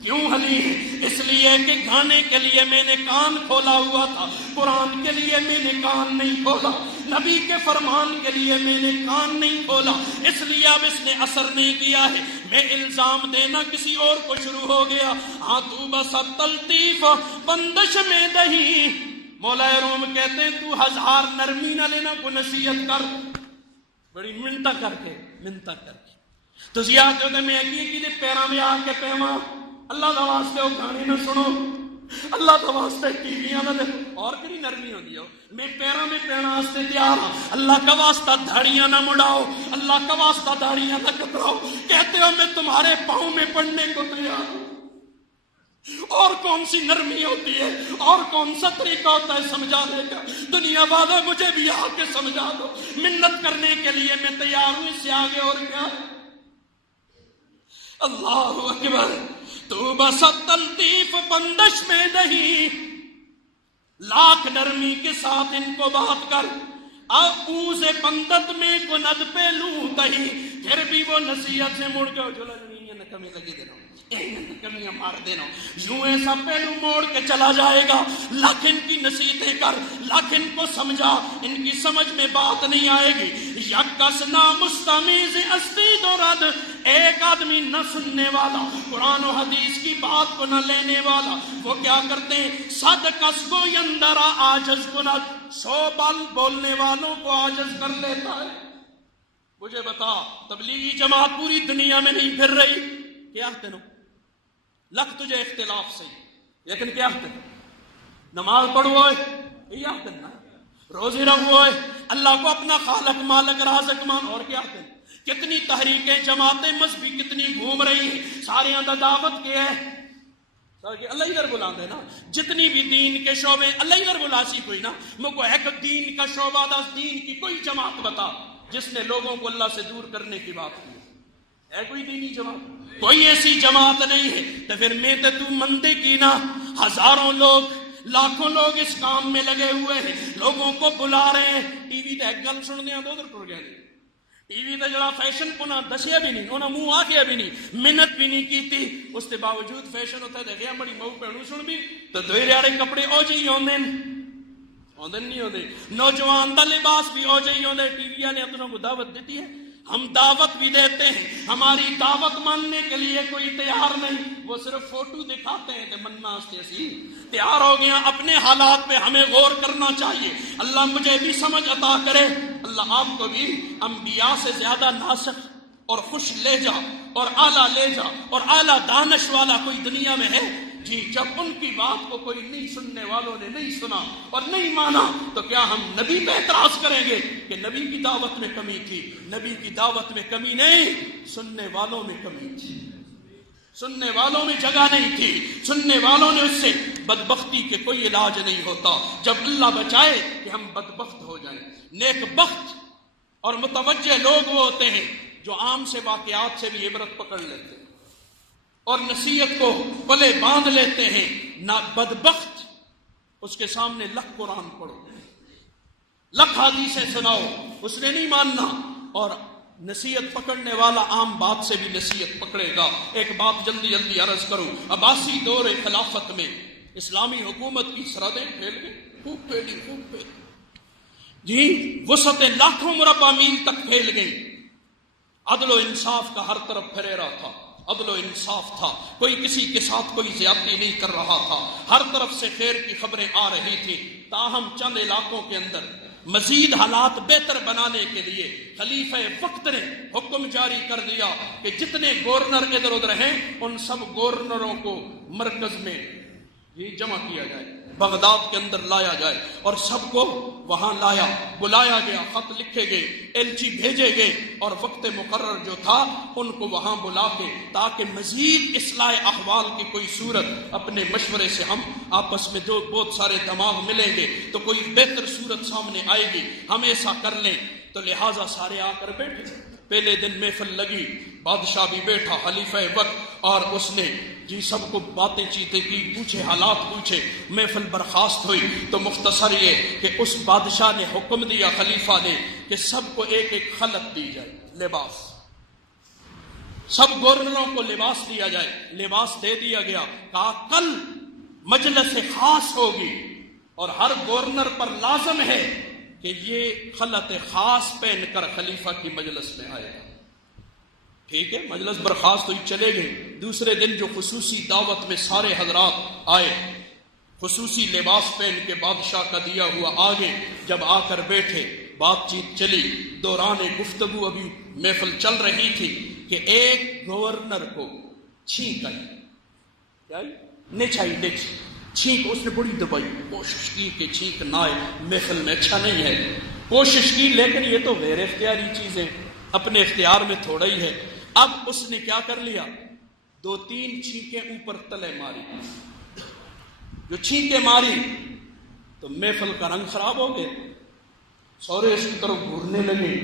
کیوں ہلی؟ اس لیے کہ گانے کے لیے میں نے کان کھولا ہوا تھا، قرآن کے لیے میں نے کان نہیں کھولا، نبی کے فرمان کے لیے میں نے کان نہیں کھولا، اس لیے اب اس نے اثر نہیں کیا ہے۔ میں الزام دینا کسی اور کو شروع ہو گیا، ہاں تو بس تلطیف بندش میں دہی، مولا روم کہتے ہیں تو 1000 نرمی نہ لینا کو نصیحت کر، بڑی منتا کر کے تو زیادہ ہوتے میں ایک دے پیرا میں آ کے پیما، اللہ دا واسطے وہ گانے نہ سنو، اللہ دا واسطے ٹی ویاں نہ دیکھو، اور کری نرمی ہو گیا، میں پیروں میں پیرنا واسطے تیار ہوں، اللہ کا واسطہ دھاڑیاں نہ مڑاؤ، اللہ کا واسطہ دھاڑیاں نہ کتراؤ، کہتے ہو میں تمہارے پاؤں میں پڑنے کو تیار ہوں، اور کون سی نرمی ہوتی ہے، اور کون سا طریقہ ہوتا ہے سمجھانے کا؟ دنیا والے مجھے بھی آ کے سمجھا دو، منت کرنے کے لیے میں تیار ہوں، اس سے آگے اور کیا ہے؟ اللہ اکبر۔ تو بس تلطیف بندش میں نہیں، لاکھ نرمی کے ساتھ ان کو بات کر، اب اوزے بندت میں کند پہ لوں تہی، پھر بھی وہ نصیحت سے مڑ کے چلا نہیں کمی لگی دینا، کمیاں مار دینا، یوں ایسا پہلو موڑ کے چلا جائے گا۔ لاکھ ان کی نصیحتیں کر، لاکھ ان کو سمجھا، ان کی سمجھ میں بات نہیں آئے گی۔ یکس نا مستمیز استی دورد، ایک آدمی نہ سننے والا، قرآن و حدیث کی بات کو نہ لینے والا، وہ کیا کرتے ہیں؟ صد کس کو یندرا آجز کند، 100 بال بولنے والوں کو عاجز کر لیتا ہے۔ مجھے بتا، تبلیغی جماعت پوری دنیا میں نہیں پھر رہی، کیا کہتے ہیں؟ لکھ تجھے اختلاف سے، لیکن کیا کہتے ہیں؟ نماز پڑھو ہے، یہ کہتے ہیں، روزے رکھو ہے، اللہ کو اپنا خالق مالک رازق مان، اور کیا کہتے ہیں؟ کتنی تحریکیں جماعتیں مذہبی کتنی گھوم رہی ہیں، سارے اندر دعوت کے ہے، اللہ ہی در بلا دے نا، جتنی بھی دین کے شعبے اللہ ہی در بلا سی کوئی نا، مجھ کو ایک دین کا شعبہ دا، دین کی کوئی جماعت بتا جس نے لوگوں کو اللہ سے دور کرنے کی بات کی ہے؟ کوئی دینی جماعت؟ کوئی ایسی جماعت نہیں ہے۔ تو پھر میں تو مندے کی نا، ہزاروں لوگ لاکھوں لوگ اس کام میں لگے ہوئے ہیں، لوگوں کو بلا رہے ہیں۔ ٹی وی تے ایک گل سننے آ ادھر ٹر گیا، ٹی وی تے جڑا فیشن کو نہ دسیا بھی نہیں، انہاں منہ آ گیا بھی نہیں، محنت بھی نہیں کیتی، اس کے باوجود فیشن ہوتا ہے گیا بڑی مئو پہنو سن بھی تو دوئے ریاڑے کپڑے او جی ہوندے نہیں ہوندے، نوجوان دا لباس بھی او جی ہوندے۔ ٹی وی نے اپنوں کو دعوت دیتی ہے، ہم دعوت بھی دیتے ہیں، ہماری دعوت ماننے کے لیے کوئی تیار نہیں، وہ صرف فوٹو دکھاتے ہیں کہ مننا سے اسی تیار ہو گیا۔ اپنے حالات پہ ہمیں غور کرنا چاہیے۔ اللہ مجھے بھی سمجھ عطا کرے، اللہ آپ کو بھی انبیاء سے زیادہ ناسخ اور خوش لے جا اور اعلیٰ لے جا اور اعلیٰ دانش والا کوئی دنیا میں ہے جی؟ جب ان کی بات کو کوئی نہیں سننے والوں نے نہیں سنا اور نہیں مانا تو کیا ہم نبی پہ اعتراض کریں گے کہ نبی کی دعوت میں کمی تھی؟ نبی کی دعوت میں کمی نہیں، سننے والوں میں کمی تھی، سننے والوں میں جگہ نہیں تھی، سننے والوں نے اس سے بدبختی کے کوئی علاج نہیں ہوتا۔ جب اللہ بچائے کہ ہم بدبخت ہو جائیں۔ نیک بخت اور متوجہ لوگ وہ ہوتے ہیں جو عام سے واقعات سے بھی عبرت پکڑ لیتے ہیں اور نصیحت کو پلے باندھ لیتے ہیں۔ نہ بدبخت، اس کے سامنے لکھ قرآن پڑھو، لکھ حدیثیں سناؤ، اس نے نہیں ماننا، اور نصیحت پکڑنے والا عام بات سے بھی نصیحت پکڑے گا۔ ایک بات جلدی جلدی عرض کروں، عباسی دور خلافت میں اسلامی حکومت کی سرحدیں پھیل گئی، خوب پھیلی جی، وسعتیں لاکھوں مربع میل تک پھیل گئی۔ عدل و انصاف کا ہر طرف پھریرا تھا، عدل و انصاف تھا، کوئی کسی کے ساتھ کوئی زیادتی نہیں کر رہا تھا، ہر طرف سے خیر کی خبریں آ رہی تھیں۔ تاہم چند علاقوں کے اندر مزید حالات بہتر بنانے کے لیے خلیفہ وقت نے حکم جاری کر دیا کہ جتنے گورنر ادھر ادھر ہیں ان سب گورنروں کو مرکز میں جمع کیا جائے، بغداد کے اندر لایا جائے، اور سب کو وہاں لایا، بلایا گیا، خط لکھے گئے، ایلچی بھیجے گئے، اور وقت مقرر جو تھا ان کو وہاں بلا کے تاکہ مزید اصلاح احوال کی کوئی صورت، اپنے مشورے سے ہم آپس میں جو بہت سارے دماغ ملیں گے تو کوئی بہتر صورت سامنے آئے گی، ہم ایسا کر لیں۔ تو لہٰذا سارے آ کر بیٹھے، پہلے دن محفل لگی، بادشاہ بھی بیٹھا خلیفہ وقت، اور اس نے جی سب کو باتیں چیتیں کی، پوچھے، حالات پوچھے، محفل برخاست ہوئی۔ تو مختصر یہ کہ اس بادشاہ نے حکم دیا خلیفہ نے کہ سب کو ایک ایک خلط دی جائے، لباس، سب گورنروں کو لباس دیا جائے۔ لباس دے دیا گیا، کہا کل مجلس خاص ہوگی اور ہر گورنر پر لازم ہے کہ یہ خلط خاص پہن کر خلیفہ کی مجلس میں آئے گا۔ ٹھیک ہے، مجلس برخاست ہوئی، چلے گئے۔ دوسرے دن جو خصوصی دعوت میں سارے حضرات آئے، خصوصی لباس پہن کے بادشاہ کا دیا ہوا آگے جب آ کر بیٹھے، بات چیت چلی، دوران گفتگو ابھی محفل چل رہی تھی کہ ایک گورنر کو چھینک آئی، نچ آئی، چھینک، اس نے بڑی دبائی، کوشش کی کہ چھینک نہ آئے، محفل میں اچھا نہیں ہے، کوشش کی، لیکن یہ تو غیر اختیاری چیزیں اپنے اختیار میں تھوڑا ہی ہے۔ اب اس نے کیا کر لیا، 2-3 چھینکیں اوپر تلے ماری. جو چھینکیں ماری تو محفل کا رنگ خراب ہو گیا. سورے اس کی طرف گھورنے لگے.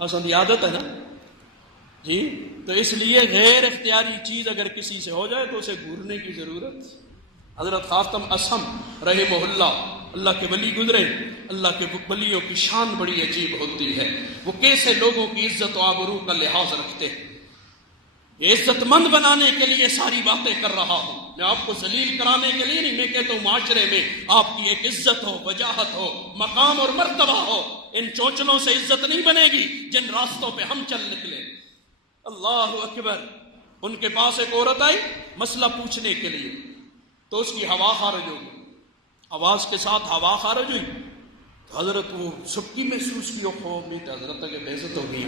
حسن عادت ہے نا جی. تو اس لیے غیر اختیاری چیز اگر کسی سے ہو جائے تو اسے گھورنے کی ضرورت. حضرت خاتم اسم رحمہ اللہ کے ولی گزرے. اللہ کے ولیوں کی شان بڑی عجیب ہوتی ہے. وہ کیسے لوگوں کی عزت و آبرو کا لحاظ رکھتے ہیں. یہ عزت مند بنانے کے لیے ساری باتیں کر رہا ہوں. میں آپ کو ذلیل کرانے کے لیے نہیں. میں کہتا ہوں معاشرے میں آپ کی ایک عزت ہو, وجاہت ہو, مقام اور مرتبہ ہو. ان چونچلوں سے عزت نہیں بنے گی جن راستوں پہ ہم چل نکلے. اللہ اکبر. ان کے پاس ایک عورت آئی مسئلہ پوچھنے کے لیے, تو اس کی ہوا خارج ہو گئی. آواز کے ساتھ ہوا خارج ہوئی تو حضرت وہ سبکی محسوس کی. میں حضرت تک بےعزت ہو گئی.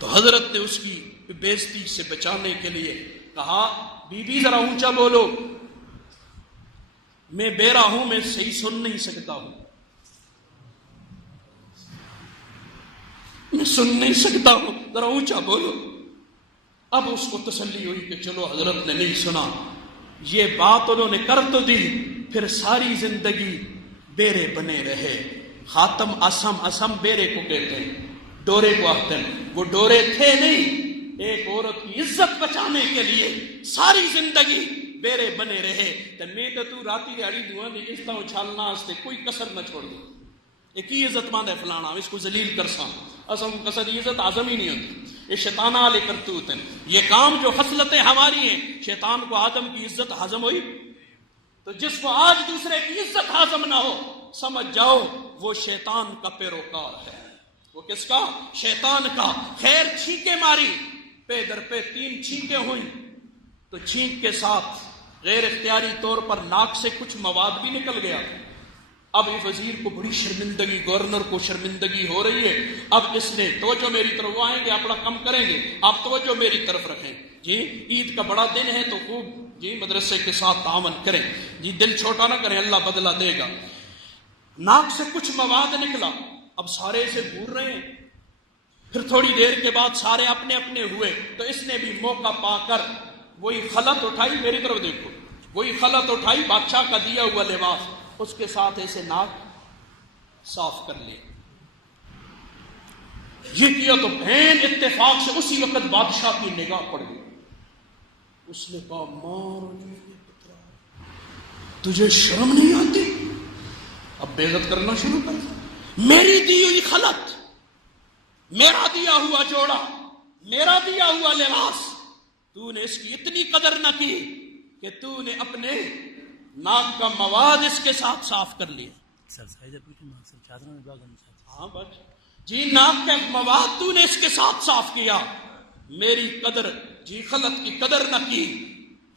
تو حضرت نے اس کی بےعزتی سے بچانے کے لیے کہا, بی بی ذرا اونچا بولو, میں بیرا ہوں, میں صحیح سن نہیں سکتا ہوں, میں سن نہیں سکتا ہوں, ذرا اونچا بولو. اب اس کو تسلی ہوئی کہ چلو حضرت نے نہیں سنا. یہ بات انہوں نے کر تو دی, پھر ساری زندگی بیرے بنے رہے. خاتم اسم بیرے کو کہتے ہیں, ڈورے کو آتے ہیں. وہ ڈورے تھے نہیں. ایک عورت کی عزت بچانے کے لیے ساری زندگی بیرے بنے رہے. تو میں کہ تو راتی دیہڑی دعا دی اس طرح اچھالنا واسطے کوئی کسر نہ چھوڑ دو. ایک ہی عزت مند ہے فلانا, اس کو ذلیل کر سا. اصل کسر عزت آزم ہی نہیں ہوتی. یہ شیطانہ والے کرتوت ہیں. یہ کام جو خصلتیں ہماری ہیں, شیطان کو آدم کی عزت ہضم ہوئی. تو جس کو آج دوسرے کی عزت ہضم نہ ہو, سمجھ جاؤ وہ شیطان کا پیروکار ہے. وہ کس کا؟ شیطان کا. خیر چھینکیں ماری, پے در پہ 3 چھینکیں ہوئیں. تو چھینک کے ساتھ غیر اختیاری طور پر ناک سے کچھ مواد بھی نکل گیا. اب یہ وزیر کو بڑی شرمندگی, گورنر کو شرمندگی ہو رہی ہے. اب اس نے توجہ میری طرف, وہ آئیں گے اپنا کم کریں گے, آپ توجہ میری طرف رکھیں جی. عید کا بڑا دن ہے تو خوب جی مدرسے کے ساتھ تعاون کریں جی, دل چھوٹا نہ کریں, اللہ بدلہ دے گا. ناک سے کچھ مواد نکلا. اب سارے اسے گھور رہے ہیں. پھر تھوڑی دیر کے بعد سارے اپنے اپنے ہوئے. تو اس نے بھی موقع پا کر وہی خلط اٹھائی, میری طرف دیکھو, وہی خلط اٹھائی, بادشاہ کا دیا ہوا لباس, اس کے ساتھ ایسے ناک صاف کر لے. یہ کیا تو بہن اتفاق سے اسی وقت بادشاہ کی نگاہ پڑ گئی. اس نے کہا, مار تجھے شرم نہیں آتی؟ اب بےعزت کرنا شروع کر. میری دی ہوئی خلط, میرا دیا ہوا جوڑا, میرا دیا ہوا لباس, تو نے اس کی اتنی قدر نہ کی کہ تو نے اپنے ناک کا مواد اس کے ساتھ صاف کر لیا. ہاں بس جی, ناک کا مواد تو نے اس کے ساتھ صاف کیا. میری قدر جی خلط کی قدر نہ کی,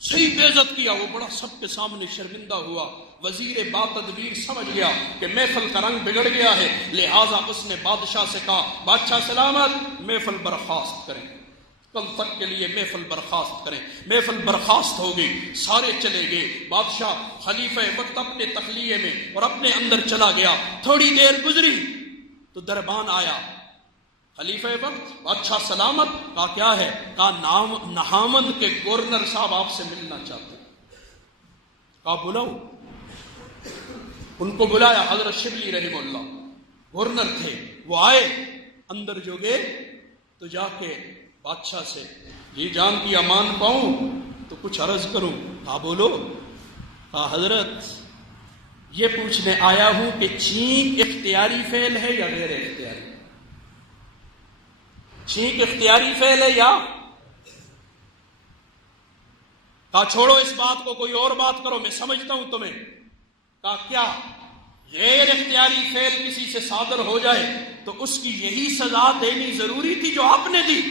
صحیح بے عزت کیا. وہ بڑا سب کے سامنے شرمندہ ہوا. وزیر با تدبیر سمجھ گیا کہ محفل کا رنگ بگڑ گیا ہے, لہٰذا اس نے بادشاہ سے کہا, بادشاہ سلامت, محفل برخاست کریں, کل تک کے لیے محفل برخاست کریں. محفل برخاست ہو گئی, سارے چلے گئے. بادشاہ خلیفہ وقت اپنے تخلیے میں اور اپنے اندر چلا گیا. تھوڑی دیر گزری تو دربان آیا. خلیفہ وقت, بادشاہ سلامت. کہا کیا ہے؟ کہا نہامند کے گورنر صاحب آپ سے ملنا چاہتے. کہا بلاؤ. ان کو بلایا. حضرت شبلی رحمہ اللہ گورنر تھے, وہ آئے. اندر جو گئے تو جا کے بادشاہ سے, یہ جان کی امان پاؤں تو کچھ عرض کروں. کہا بولو. کہا حضرت یہ پوچھنے آیا ہوں کہ چھینک اختیاری فعل ہے یا غیر اختیاری؟ چھینک اختیاری فعل ہے یا؟ کہا چھوڑو اس بات کو, کوئی اور بات کرو, میں سمجھتا ہوں تمہیں. کہا کیا؟ غیر اختیاری فعل کسی سے صادر ہو جائے تو اس کی یہی سزا دینی ضروری تھی جو آپ نے دی.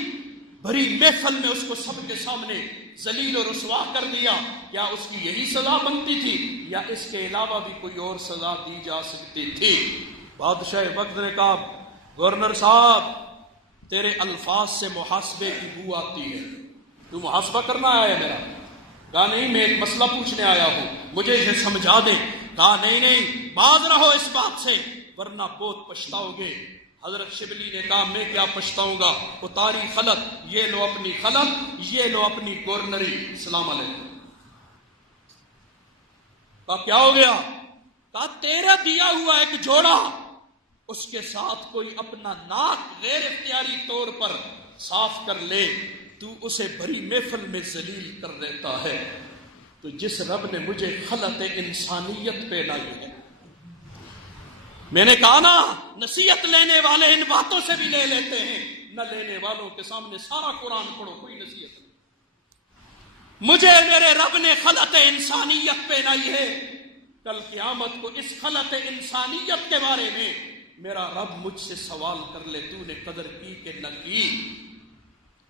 بھری محفل میں اس کو سب کے سامنے ذلیل و رسوا کر دیا. کیا اس کی یہی سزا بنتی تھی یا اس کے علاوہ بھی کوئی اور سزا دی جا سکتی تھی؟ بادشاہ وقت نے کہا, گورنر صاحب تیرے الفاظ سے محاسبے کی بو آتی ہے, تو محاسبہ کرنا آیا ہے میرا؟ کہا نہیں, میں ایک مسئلہ پوچھنے آیا ہوں, مجھے یہ سمجھا دیں. کہا نہیں, باز رہو اس بات سے ورنہ بہت پچھتاؤ گے. حضرت شبلی نے کہا میں کیا پچھتاؤں گا، اتاری خلط، یہ لو اپنی خلط، یہ لو اپنی گورنری، السلام علیکم۔ کہا کیا ہو گیا؟ کہا تیرا دیا ہوا ایک جوڑا، اس کے ساتھ کوئی اپنا ناک غیر اختیاری طور پر صاف کر لے، تو اسے بڑی محفل میں ذلیل کر دیتا ہے۔ تو جس رب نے مجھے خلط انسانیت پہنائی ہے، میں نے کہا نا نصیحت لینے والے ان باتوں سے بھی لے لیتے ہیں، نہ لینے والوں کے سامنے سارا قرآن پڑھو، کوئی نصیحت نہیں۔ مجھے میرے رب نے خلط انسانیت پہنائی ہے، کل قیامت کو اس خلط انسانیت کے بارے میں میرا رب مجھ سے سوال کر لے تو نے قدر کی کہ نہ کی۔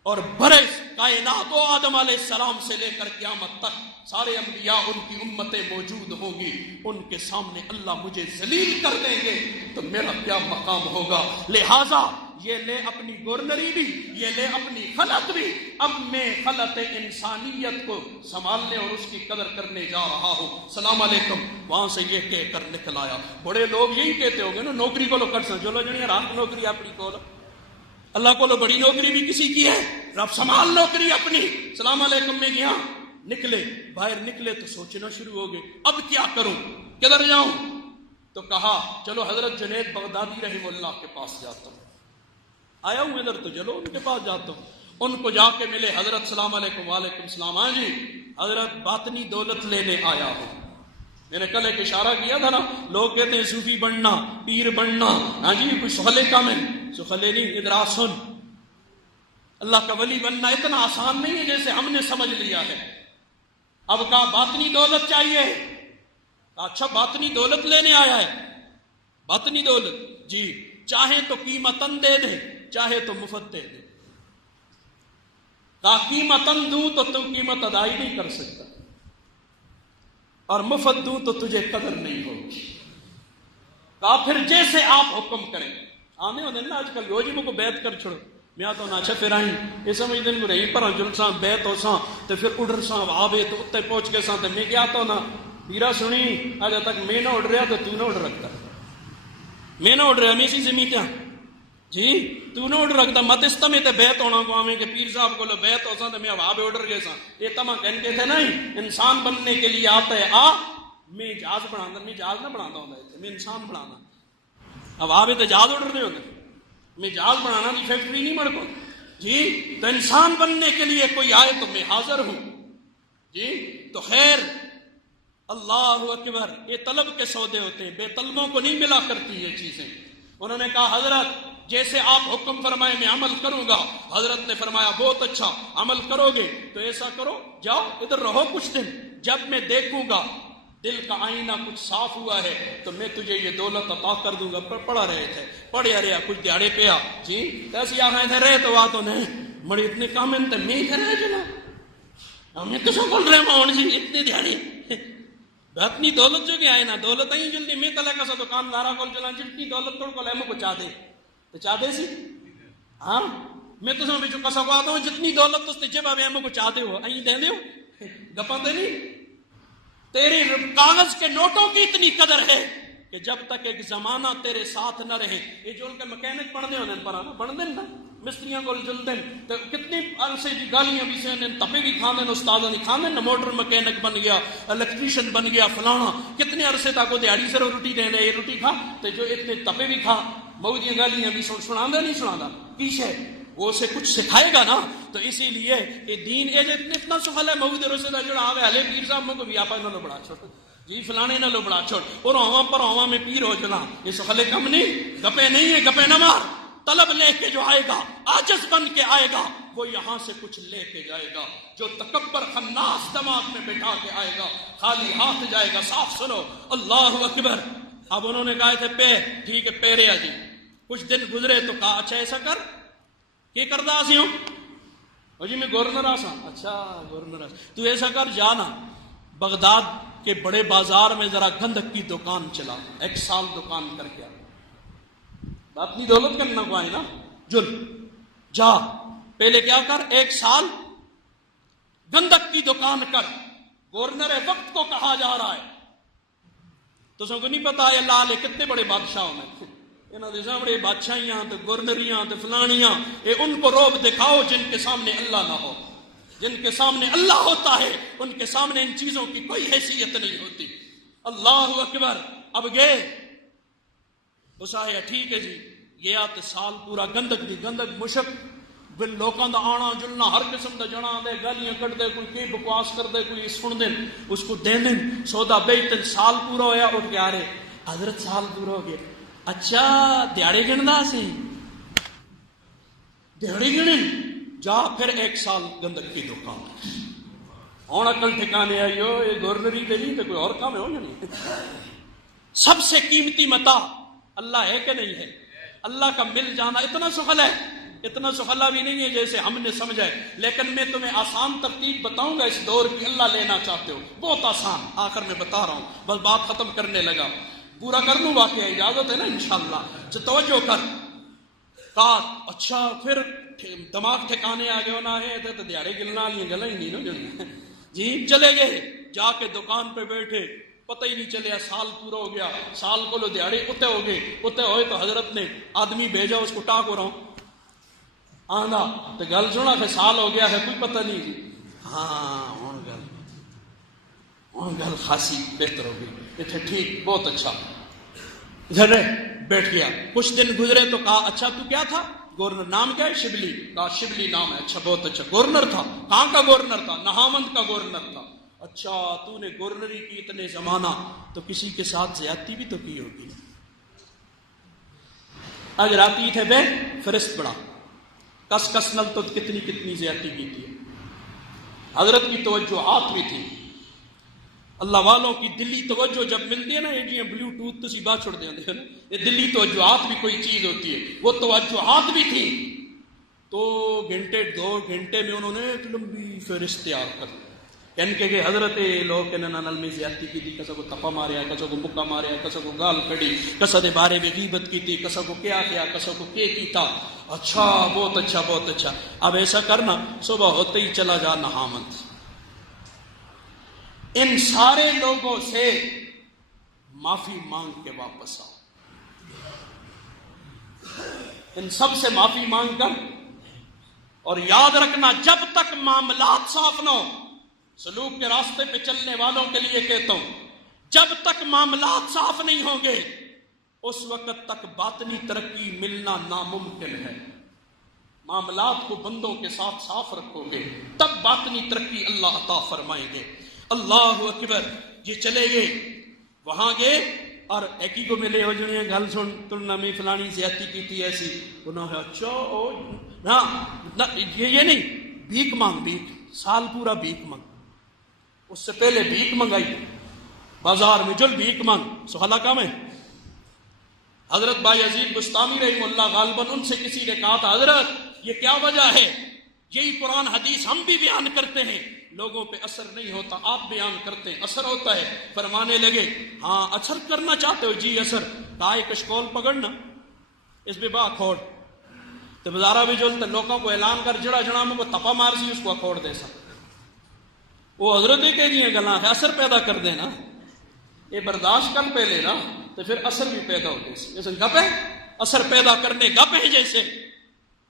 اور بڑے کائنات و آدم علیہ السلام سے لے کر قیامت تک سارے انبیاء ان کی امتیں موجود ہوں گی، ان کے سامنے اللہ مجھے ذلیل کر دیں گے تو میرا کیا مقام ہوگا۔ لہٰذا یہ لے اپنی گورنری بھی، یہ لے اپنی خلط بھی، اب میں خلط انسانیت کو سنبھالنے اور اس کی قدر کرنے جا رہا ہوں۔ السلام علیکم۔ وہاں سے یہ کہہ کر نکل آیا۔ بڑے لوگ یہی کہتے ہوں گے نا نوکری کو لو کر سکتے، جو لوگ جنہیں رات نوکری اپنی کو لو، اللہ کو لو بڑی نوکری بھی کسی کی ہے، رب سنبھال نوکری اپنی۔ السلام علیکم میں گیا، نکلے، باہر نکلے تو سوچنا شروع ہو گئے اب کیا کروں، کدھر جاؤں؟ تو کہا چلو حضرت جنید بغدادی رحمہ اللہ کے پاس جاتا ہوں، آیا ہوں ادھر تو چلو ان کے پاس جاتا ہوں۔ ان کو جا کے ملے، حضرت السلام علیکم۔ وعلیکم السلام۔ ہاں جی حضرت باطنی دولت لینے آیا ہوں۔ میں نے کل ایک اشارہ کیا تھا نا، لوگ کہتے ہیں صوفی بننا، پیر بننا، ہاں جی کوئی سخلے کام ہے، سخلے نہیں، ادھر آ سن، اللہ کا ولی بننا اتنا آسان نہیں ہے جیسے ہم نے سمجھ لیا ہے۔ اب کہا باطنی دولت چاہیے، اچھا باطنی دولت لینے آیا ہے، باطنی دولت جی، چاہے تو قیمتاً دے دے، چاہے تو مفت دے دے۔ کہا قیمتاً دوں تو تم قیمت ادائی نہیں کر سکتا، اور مفت دوں تو تجھے قدر نہیں ہوگی۔ کہا پھر جیسے آپ حکم کریں۔ آنے ہونے نا آج کل روزی کو بیعت کر چھوڑو، میں آتا ہوں اچھا پھر آئیں یہ سمجھ دیں کو رہی پر جلساں بیعت ہو ساں تو پھر اڑر ساں آبے تو اتنے پہنچ کے ساں تو میں کیا آتا ہوں نا بیرا سنی آجا تک میں نہ اڑ رہا تو نہ اڑ رکھتا، میں نہ اڑ رہا میں اسی زمین کیا جی تو نہ اڑ رکھتا، مت اس میں تے بیعت ہونا کو ہمیں کہ پیر صاحب کو لو بیعت ہو ساں تو میں آبے اڑر گئے ساں، یہ تمہ کہن کے تھے نہیں انسان بننے کے لیے آتا ہے آ، میں جہاز بنانا، میں جہاز نہ بناتا ہوں میں انسان بنانا، اب آبے تو جہاز اڑ رہے ہوتے، میں جہاز بنانا کی فیکٹری نہیں مڑ کو جی، تو انسان بننے کے لیے کوئی آئے تو میں حاضر ہوں جی۔ تو خیر اللہ اکبر، یہ طلب کے سودے ہوتے ہیں، بے طلبوں کو نہیں ملا کرتی یہ چیزیں۔ انہوں نے کہا حضرت جیسے آپ حکم فرمائے میں عمل کروں گا۔ حضرت نے فرمایا بہت اچھا، عمل کرو گے تو ایسا کرو جاؤ ادھر رہو کچھ دن، جب میں دیکھوں گا دل کا آئینہ کچھ صاف ہوا ہے تو میں تجھے یہ دولت عطا کر دوں گا۔ پر پڑھا رہے تھے، پڑھے رہا کچھ دیہڑے پہ آ جی ایسی آگاہیں تھے رہے تو آ تو نہیں مڑی اتنے کام انتے میں کر رہے جنا ہمیں تو سب بول رہے ماؤن جی اتنے دیہڑے اتنی دولت جو کہ آئے نا دولت آئی جلدی میں کلا کسا دکاندارا کول چلا جتنی دولت توڑ کو لے مو کو چاہ دے تو چاہ دے سی ہاں میں تو سمجھ کسا کو آتا ہوں جتنی دولت تو جب اب ہم کو چاہ دے ہو این دے ہو گپا دے نہیں، تیرے کاغذ کے نوٹوں کی اتنی قدر ہے کہ جب تک ایک زمانہ تیرے ساتھ نہ رہے، یہ جو ان کے مکینک پڑھنے ہونے پر آنا پڑھ دیں نا مستریاں کو جل دیں تو کتنی عرصے کی گالیاں بھی سے تپے بھی کھا دیں، استادوں نے کھا دیں نا، موٹر مکینک بن گیا، الیکٹریشین بن گیا، فلانا کتنے عرصے تک وہ دیہڑی سے روٹی دیں یہ روٹی کھا تو جو اتنے تپے بھی کھا مئو دیا گالیاں بھی سنا دے نہیں سنا پیچھے وہ اسے کچھ سکھائے گا نا۔ تو اسی لیے یہ دین اے اتنا سفل ہے مئو درو سے جڑا آوے ہلے پیر صاحب کو بھی آپ نہ لو بڑا چھوٹ جی فلانے نہ لو بڑا چھوٹ اور ہوا پر ہوا میں پیر ہو جنا، یہ سفلے کم نہیں، گپے نہیں ہے، گپے نہ مار، طلب لے کے جو آئے گا عاجز بن کے آئے گا وہ یہاں سے کچھ لے کے جائے گا، جو تکبر خناس دماغ میں بٹھا کے آئے گا خالی ہاتھ جائے گا۔ صاف سنو اللہ اکبر۔ اب انہوں نے کہا تھے پے ٹھیک ہے پیرے جی، کچھ دن گزرے تو کہا اچھا ایسا کر کی کردہ آسی ہوں اور جی میں گورنر آسا، اچھا گورنر آسا تو ایسا کر جانا بغداد کے بڑے بازار میں ذرا گندک کی دکان چلا، ایک سال دکان کر کے اپنی دولت کرنا کو آئے نا جل جا پہلے کیا کر ایک سال گندک کی دکان کر، گورنر وقت کو کہا جا رہا ہے تو سب کو نہیں پتا ہے اللہ علیہ کتنے بڑے بادشاہوں میں انہوں نے سامنے بادشاہیاں تے گورنریاں تے فلانیاں، ان کو روب دکھاؤ جن کے سامنے اللہ نہ ہو. جن کے سامنے اللہ ہوتا ہے ان کے سامنے ان چیزوں کی کوئی حیثیت نہیں ہوتی. اللہ اکبر. اب گئے اس آیا ٹھیک ہے جی گیا تے سال پورا گندک دی گندک مشک بل لوکاں دا آنا جلنا ہر قسم دا جنا دے گالیاں کٹ دے کوئی کی بکواس کر دے کوئی سن دے اس کو دین سودا بیچ سال پورا ہویا اٹھ کے آ رہے حضرت سال پورا ہو گیا. اچھا دیہڑی گندا سی دیہڑی گنن جا پھر 1 سال گندک کی دکان ہوں عقل ٹھکانے آئی ہو یہ گورنری دے نہیں تو کوئی اور کام ہے ہو نہیں. سب سے قیمتی متاع اللہ ہے کہ نہیں ہے؟ اللہ کا مل جانا اتنا سہل ہے، اتنا سہلا بھی نہیں ہے جیسے ہم نے سمجھا ہے. لیکن میں تمہیں آسان ترتیب بتاؤں گا اس دور کی. اللہ لینا چاہتے ہو بہت آسان، آخر میں بتا رہا ہوں بس بات ختم کرنے لگا. پورا کر لوں واقعہ اجازت ہے نا انشاءاللہ. توجہ کر کہا اچھا پھر دماغ ٹھکانے آ گئے نہ ہے تو دیہڑے گلنا والی گلا ہی نہیں جی. چلے گئے جا کے دکان پہ بیٹھے پتہ ہی نہیں چلیا سال پورا ہو گیا. سال کو لو دیہڑے اتے ہو گئے. اتے ہوئے تو حضرت نے آدمی بھیجا اس کو ٹاک ہو رہا ہوں آندا تو گل سنا کہ سال ہو گیا ہے کوئی پتہ نہیں جی. ہاں ہوں گل خاصی بہتر ہو گئی. اتنے ٹھیک بہت اچھا ادھر بیٹھ گیا. کچھ دن گزرے تو کہا اچھا تو کیا تھا گورنر؟ نام کیا ہے؟ شبلی. کہا شبلی نام ہے. اچھا بہت اچھا. گورنر تھا؟ کہاں کا گورنر تھا؟ نہامند کا گورنر تھا. اچھا تو نے گورنری کی اتنے زمانہ تو کسی کے ساتھ زیادتی بھی تو کی ہوگی. اگر آتی تھے بے فرست پڑا کس کس نل تو کتنی زیادتی کی تھی. حضرت کی توجہات بھی تھی. اللہ والوں کی دلی توجہ جب ملتی ہے نا یہ بلوٹوتھ تو سی بات چھوڑ دیں نا یہ دلی توجہات بھی کوئی چیز ہوتی ہے. وہ توجہات بھی تھی. تو گھنٹے 2 گھنٹے میں انہوں نے ایک لمبی فہرست تیار کر دی. یعنی کہ حضرت لوگ نل میں زیادتی کی تھی. کسا کو تپا ماریا کسا کو مکہ ماریا کسا کو گال کڑی کسا دے بارے میں غیبت کی تھی کسا کو کیا کسا کو کی تھا. اچھا بہت اچھا بہت اچھا. اب ایسا کرنا صبح ہوتے ہی چلا جا نہامند. ان سارے لوگوں سے معافی مانگ کے واپس آؤ. ان سب سے معافی مانگ کر اور یاد رکھنا جب تک معاملات صاف نہ ہو سلوک کے راستے پہ چلنے والوں کے لیے کہتا ہوں جب تک معاملات صاف نہیں ہوں گے اس وقت تک باطنی ترقی ملنا ناممکن ہے. معاملات کو بندوں کے ساتھ صاف رکھو گے تب باطنی ترقی اللہ عطا فرمائیں گے. اللہ اکبر. یہ چلے گئے وہاں گئے اور ایک ہی کو ملے ہو جنہیں گل سن تم نے فلانی زیادتی کی تھی ایسی. انہوں نے اچھا یہ نہیں بھیک مانگ بھیک سال پورا بھیک مانگ. اس سے پہلے بھیک منگائی بازار میں جل بھیک مانگ سہلا کام ہے. حضرت بایزید بستامی رحمہ اللہ غالباً ان سے کسی نے کہا تھا حضرت یہ کیا وجہ ہے؟ یہی قرآن حدیث ہم بھی بیان کرتے ہیں لوگوں پہ اثر نہیں ہوتا آپ بیان کرتے ہیں اثر ہوتا ہے. فرمانے لگے ہاں اثر کرنا چاہتے ہو جی اثر کہا کشکول پکڑنا اس پہ با کھوڑ تو بازارہ بھی جلتے لوگوں کو اعلان کر جڑا جڑا میں کو تپا مار سی اس کو کھوڑ دے سا. وہ حضرت کہہ رہی ہیں گلا ہے اثر پیدا کر دینا یہ برداشت کر پہلے نا تو پھر اثر بھی پیدا ہو گئے جیسے گپ ہے اثر پیدا کرنے گپ ہے جیسے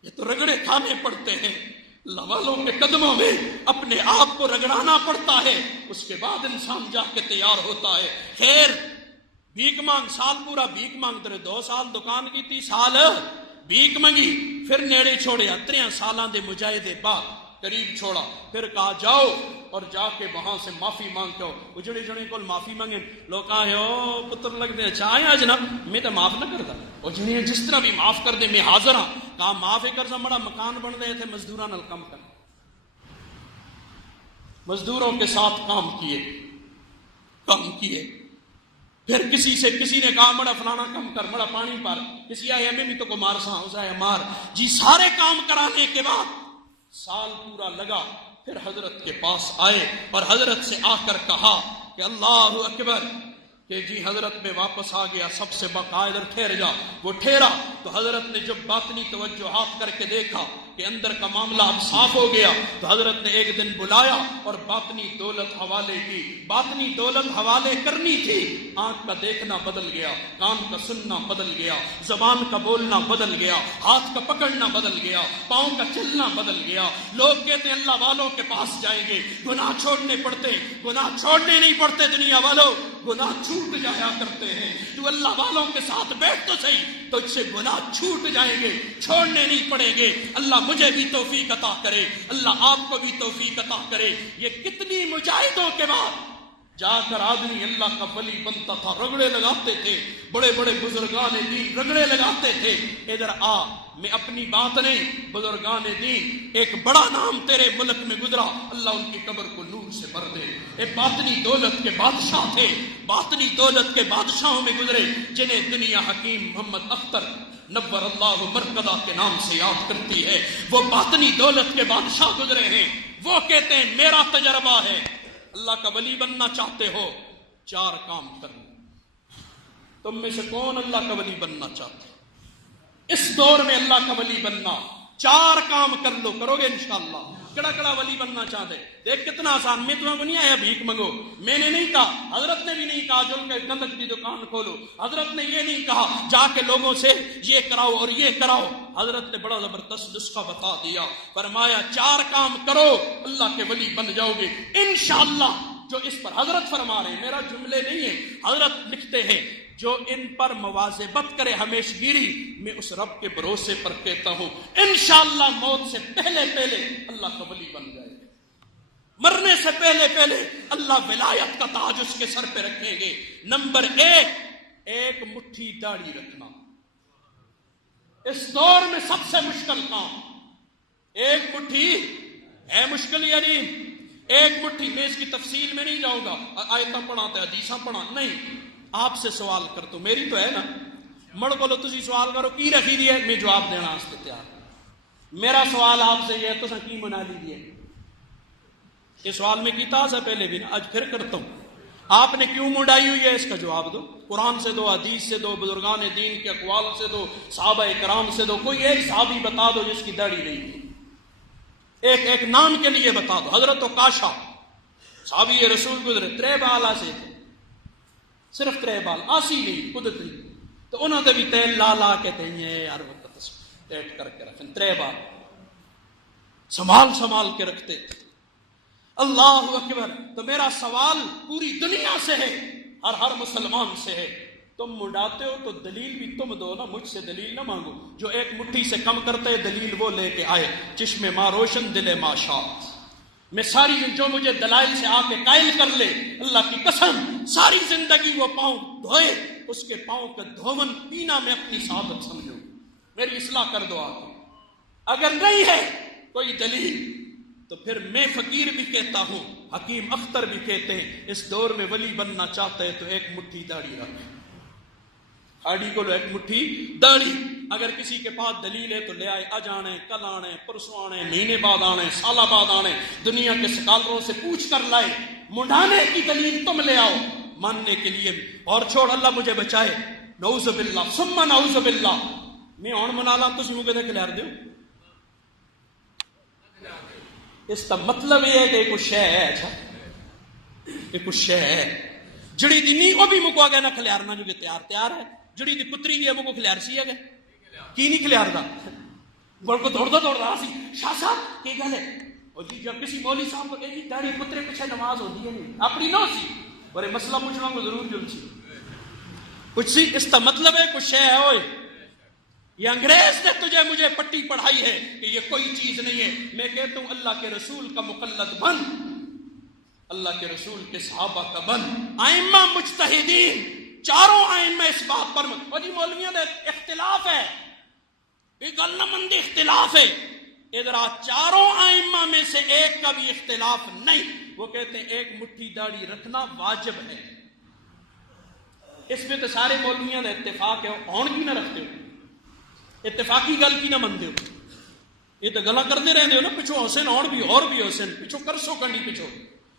یہ تو رگڑے کھانے پڑتے ہیں. والوں کے قدموں میں اپنے آپ کو رگڑانا پڑتا ہے اس کے بعد انسان جا کے تیار ہوتا ہے. خیر بھیک مانگ سال پورا بھیک مانگ ترے 2 سال دکان کی تھی سال بھیک منگی پھر نیڑے چھوڑے 3 سالاں دے مجاہدے بعد قریب چھوڑا. پھر کہا جاؤ اور جا کے وہاں سے معافی مانگ کے اجڑے جڑے کو معافی مانگے. لوگ کہا ہے او پتر لگ دے اچھا آیا جناب میں تو معاف نہ کرتا اجڑے جس طرح بھی معاف کر دے میں حاضر ہاں. کہا معاف کر سا بڑا مکان بن رہے تھے مزدوراں نال کم کر مزدوروں کے ساتھ کام کیے. پھر کسی نے کہا بڑا فلانا کم کر بڑا پانی پار کسی آئے ہمیں بھی تو کو مار سا اس آئے مار جی. سارے کام کرانے کے بعد سال پورا لگا. پھر حضرت کے پاس آئے اور حضرت سے آ کر کہا کہ اللہ اکبر کہ جی حضرت میں واپس آ گیا سب سے باقاعدہ ٹھہر جا. وہ ٹھہرا تو حضرت نے جب باطنی توجہات کر کے دیکھا کہ اندر کا معاملہ اب صاف ہو گیا تو حضرت نے ایک دن بلایا اور باطنی دولت حوالے کی. باطنی دولت حوالے کرنی تھی. آنکھ کا دیکھنا بدل گیا, کان کا سننا بدل گیا, زبان کا بولنا بدل گیا, ہاتھ کا پکڑنا بدل گیا, پاؤں کا چلنا بدل گیا. لوگ کہتے ہیں اللہ والوں کے پاس جائیں گے, گناہ چھوڑنے پڑتے, گناہ چھوڑنے نہیں پڑتے دنیا والوں, گناہ چھوٹ جایا کرتے ہیں. تو اللہ والوں کے ساتھ بیٹھ تو صحیح, تو اس سے گناہ چھوٹ جائیں گے, چھوڑنے نہیں پڑیں گے. اللہ مجھے بھی توفیق عطا کرے, اللہ آپ کو بھی توفیق عطا کرے. یہ کتنی مجاہدوں کے بعد جا کر آدمی اللہ کا ولی بنتا تھا. رگڑے لگاتے تھے, بڑے بڑے بزرگان دین رگڑے لگاتے تھے. ادھر آ, میں اپنی بات نہیں, بزرگان دین ایک بڑا نام تیرے ملک میں گزرا, اللہ ان کی قبر کو نور سے بھر دے. ایک باطنی دولت کے بادشاہ تھے, باطنی دولت کے بادشاہوں میں گزرے جنہیں دنیا حکیم محمد اختر نور اللہ مرکزہ کے نام سے یاد کرتی ہے. وہ باطنی دولت کے بادشاہ گزرے ہیں. وہ کہتے ہیں میرا تجربہ ہے, اللہ کا ولی بننا چاہتے ہو 4 کام کرنا. تم میں سے کون اللہ کا ولی بننا چاہتے ہیں؟ اس دور میں اللہ کا ولی بننا 4 کام کر لو, کرو گے انشاءاللہ. کڑا کڑا ولی بننا چاہتے, دیکھ کتنا آسان. میں تمہیں کو نہیں آیا بھیک منگو, میں نے نہیں کہا, حضرت نے بھی نہیں کہا جل کے گندک کی دکان کھولو, حضرت نے یہ نہیں کہا جا کے لوگوں سے یہ کراؤ اور یہ کراؤ. حضرت نے بڑا زبردست نسخہ بتا دیا, فرمایا 4 کام کرو اللہ کے ولی بن جاؤ گے انشاءاللہ. جو اس پر حضرت فرما رہے ہیں, میرا جملے نہیں ہے, حضرت لکھتے ہیں جو ان پر مواظبت کرے ہمیشگیری, میں اس رب کے بھروسے پر کہتا ہوں انشاءاللہ موت سے پہلے پہلے اللہ کا ولی بن جائے گا. مرنے سے پہلے پہلے اللہ ولایت کا تاج اس کے سر پہ رکھیں گے. نمبر 1, ایک مٹھی داڑھی رکھنا. اس دور میں سب سے مشکل کام. ایک مٹھی ہے مشکل, یعنی ایک مٹھی. میں اس کی تفصیل میں نہیں جاؤں گا, آیتاں پڑھاتے حدیثاں پڑھا نہیں. آپ سے سوال کر تو میری تو ہے نا, مڑ بولو تسی سوال کرو کی رکھی دی ہے, میں جواب دینا اس پہ تیار. میرا سوال آپ سے یہ ہے تو کی منا لیجیے. یہ سوال میں کیتا سے پہلے بھی نا, آج پھر کرتا ہوں. آپ نے کیوں منڈائی ہوئی ہے اس کا جواب دو. قرآن سے دو, حدیث سے دو, بزرگان دین کے اقوال سے دو, صحابہ کرام سے دو. کوئی ایک صحابی بتا دو جس کی داڑھی نہیں تھی, ایک نام کے لیے بتا دو. حضرت عکاشہ صحابی رسول گزرے, 3 بالا سے تھے, صرف 3 بال, آسی نہیں قدرتی. تو انہوں نے بھی تیل لا لا کے تیئے ہر وقت ٹیٹ کر کے رکھیں, 3 بال سنبھال کے رکھتے تھے. اللہ اکبر. تو میرا سوال پوری دنیا سے ہے, ہر مسلمان سے ہے. تم منڈاتے ہو تو دلیل بھی تم دو نا, مجھ سے دلیل نہ مانگو. جو ایک مٹھی سے کم کرتے دلیل وہ لے کے آئے. چشم ماں روشن دل ماں شاد. میں ساری جو مجھے دلائل سے آ کے قائل کر لے, اللہ کی قسم ساری زندگی وہ پاؤں دھوئے, اس کے پاؤں کا دھون پینا میں اپنی سعادت سمجھو. میری اصلاح کر دو آگے. اگر نہیں ہے کوئی دلیل تو پھر میں فقیر بھی کہتا ہوں, حکیم اختر بھی کہتے ہیں, اس دور میں ولی بننا چاہتا ہے تو ایک مٹھی داڑھی رکھ. ہاڑی کو لو ایک مٹھی داڑھی. اگر کسی کے پاس دلیل ہے تو لے آئے, آج آنے, کل آنے, پرسوں آنے, مہینے بعد آنے, سالہ بعد آنے, دنیا کے سکالروں سے پوچھ کر لائے. منڈانے کی دلیل تم لے آؤ, ماننے کے لیے. اور چھوڑ, اللہ مجھے بچائے, نعوذ باللہ ثم نعوذ باللہ. میں ہون منا لا تسی مجھے دیکھ لے دیو. اس کا مطلب یہ ہے کہ کچھ شے ہے, اچھا یہ کچھ شے ہے جڑی دی نہیں وہ بھی مکو آگے نہ کھلیارنا جو کہ تیار ہے. جڑی دی کتری دی ہے وہ کو کھلیار سی ہے کی نہیں کھلیار دا گل کو دوڑ رہا سی. شاہ صاحب کی گل ہے, اور جی جب کسی مولوی صاحب کو کہے داڑھی کترے پیچھے نماز ہوتی ہے نہیں اپنی نو سی, اور مسئلہ پوچھنا کو ضرور جل سی کچھ سی. اس کا مطلب ہے کچھ شے ہے. ہوئے یہ انگریز نے تجھے مجھے پٹی پڑھائی ہے کہ یہ کوئی چیز نہیں ہے. میں کہتا ہوں اللہ کے رسول کا مقلد بن, اللہ کے رسول کے صحابہ کا بن. ائمہ مجتہدین چاروں ائمہ اس بات پر, اور جی مولویوں نے اختلاف ہے, یہ گل نہ مندی اختلاف ہے. ادھر چاروں ائمہ میں سے ایک کا بھی اختلاف نہیں. وہ کہتے ہیں ایک مٹھی داڑھی رکھنا واجب ہے. اس میں تو سارے مولویوں نے اتفاق ہے. ہون کی نہ رکھتے ہو, اتفاقی گل کی نہ منتے ہو. یہ تو گلا کرتے رہتے ہو نا, پچھو حسین اور بھی حسین پچھو کرسو کنڈی پچھو.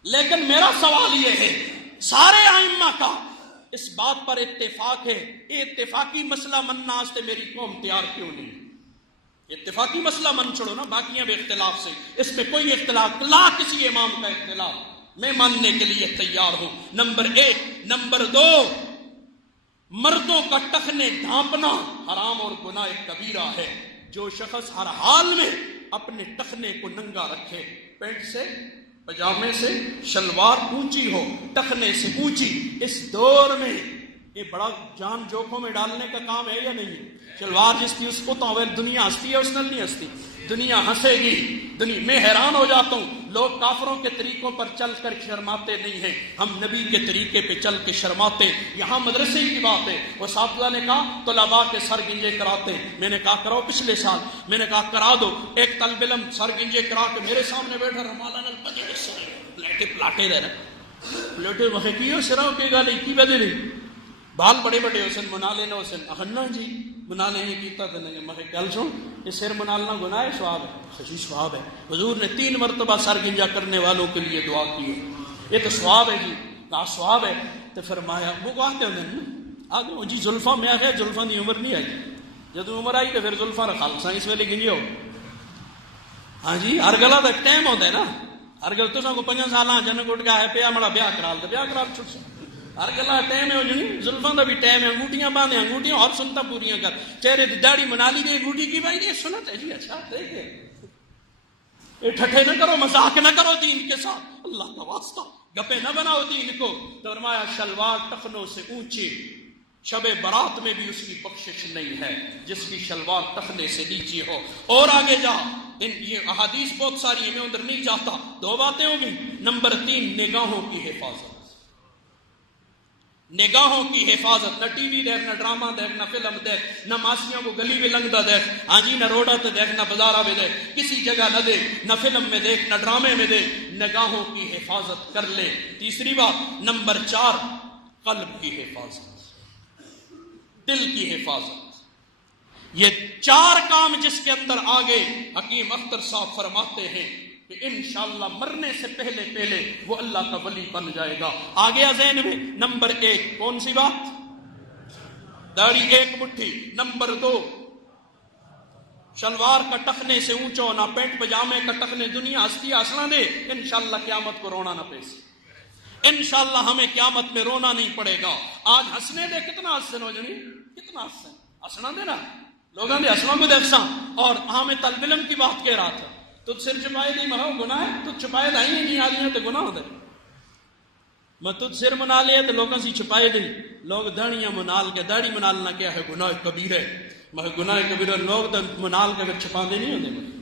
لیکن میرا سوال یہ ہے, سارے ائمہ کا اس بات پر اتفاق ہے, یہ اتفاقی مسئلہ مننا واسطے میری قوم تیار کیوں نہیں؟ اتفاقی مسئلہ من چھوڑو نا، باقیاں بھی اختلاف سے، اس میں کوئی اختلاف لا کسی امام کا اختلاف میں ماننے کے لیے تیار ہوں۔ نمبر 1۔ نمبر 2، مردوں کا ٹخنے ڈھانپنا حرام اور گناہ کبیرہ ہے۔ جو شخص ہر حال میں اپنے ٹخنے کو ننگا رکھے، پینٹ سے، پجامے سے، شلوار اونچی ہو، ٹخنے سے اونچی، اس دور میں یہ بڑا جان جوکھوں میں ڈالنے کا کام ہے یا نہیں؟ شلوار جس کی اس کو تو دنیا ہنستی ہے، اس نے نہیں ہنستی، دنیا ہنسے گی۔ میں حیران ہو جاتا ہوں، لوگ کافروں کے طریقوں پر چل کر شرماتے نہیں ہیں، ہم نبی کے طریقے پہ چل کے شرماتے۔ یہاں مدرسے کی بات ہے، وہ اساتذہ نے کہا طلباء کے سر گنجے کراتے، میں نے کہا کراؤ، پچھلے سال میں نے کہا کرا دو، ایک طالب علم سر گنجے کرا کے میرے سامنے بیٹھا رمالا نل بجے پلیٹے پلاٹے دے رہا پلیٹے وہاں کی سراؤ کے گالے کی بدے نہیں بال بڑے بڑے حسن منا لینا حسن اخنا جی منا لینے کیتا تھا نہیں میں کل سن یہ سر منالنا گناہ ہے ثواب ہے؟ خشی ثواب ہے۔ حضور نے 3 مرتبہ سر گنجا کرنے والوں کے لیے دعا کی ہے، یہ تو ثواب ہے جی، کہا ثواب ہے تو فرمایا وہ کہتے ہیں نا آگے جی زلفا میں آگے زلفا دی عمر نہیں آئی، جب عمر آئی تو پھر زلفا رکھا لسا اس ویلے گنجے ہو۔ ہاں جی ہر گلا تو ٹائم ہوتا ہے نا، ہر گل تو سب کو 5 سال جن گٹ گیا ہے پیا مڑا بیاہ کرا لے بیاہ کرا چھٹ سا ہر گلا ٹائم ہے جنی زلفاں کا بھی ٹائم ہے، انگوٹیاں باندھے انگوٹیاں اور سنتا پوریاں کر، چہرے دی داڑھی منا لی گئی انگوٹی کی بھائی یہ سنت ہے جی، اچھا دیکھے یہ ٹھٹھے نہ کرو، مذاق نہ کرو دین کے ساتھ، اللہ کا واسطہ گپے نہ بناؤ دین کو۔ تو فرمایا شلوار ٹخنوں سے اونچے، شب برات میں بھی اس کی بخشش نہیں ہے جس کی شلوار ٹخنے سے نیچے ہو۔ اور آگے جا، یہ احادیث بہت ساری ہیں، میں اندر نہیں جاتا، 2 باتیں ہوں گی۔ نمبر 3، نگاہوں کی حفاظت، نگاہوں کی حفاظت، نہ ٹی وی دیکھ، نہ ڈرامہ دیکھ، نہ فلم دیکھ، نہ ماسیوں کو گلی میں لنگدا دیکھ، ہاں جی نہ روڈا تے دیکھ، نہ بازارہ میں دیکھ، کسی جگہ نہ دیکھ، نہ فلم میں دیکھ، نہ ڈرامے میں دیکھ، نگاہوں کی حفاظت کر لے۔ تیسری بات، نمبر 4، قلب کی حفاظت، دل کی حفاظت۔ یہ 4 کام جس کے اندر آگے حکیم اختر صاحب فرماتے ہیں کہ انشاءاللہ مرنے سے پہلے وہ اللہ کا ولی بن جائے گا۔ آگے ذہن میں نمبر 1 کون سی بات؟ داڑھی 1 مٹھی۔ نمبر 2، شلوار کا ٹخنے سے اونچا ہونا، پینٹ پجامے کا ٹخنے، دنیا ہستی ہنسنا دے، انشاءاللہ قیامت کو رونا نہ پیسے، انشاءاللہ ہمیں قیامت میں رونا نہیں پڑے گا۔ آج ہنسنے دے، کتنا ہنسن ہو جنی، کتنا ہنسن، ہنسنا دے نا، لوگوں نے ہنسنا کو دیکھ سا۔ اور ہمیں طالب علم کی بات کہہ رہا تھا، تو سر چھپائے نہیں مرو گناہ ہے، تو چھپائے لائی نہیں آدمی تو گناہ ہوتا ہے۔ میں تجھ سر منا لیا تو لوگوں سے چھپائے نہیں، لوگ داڑیاں منال کے، داڑھی منالنا کیا ہے گناہ کبیر ہے، میں گناہ کبیر ہے، لوگ تو منال کے اگر چھپا دے نہیں ہوتے،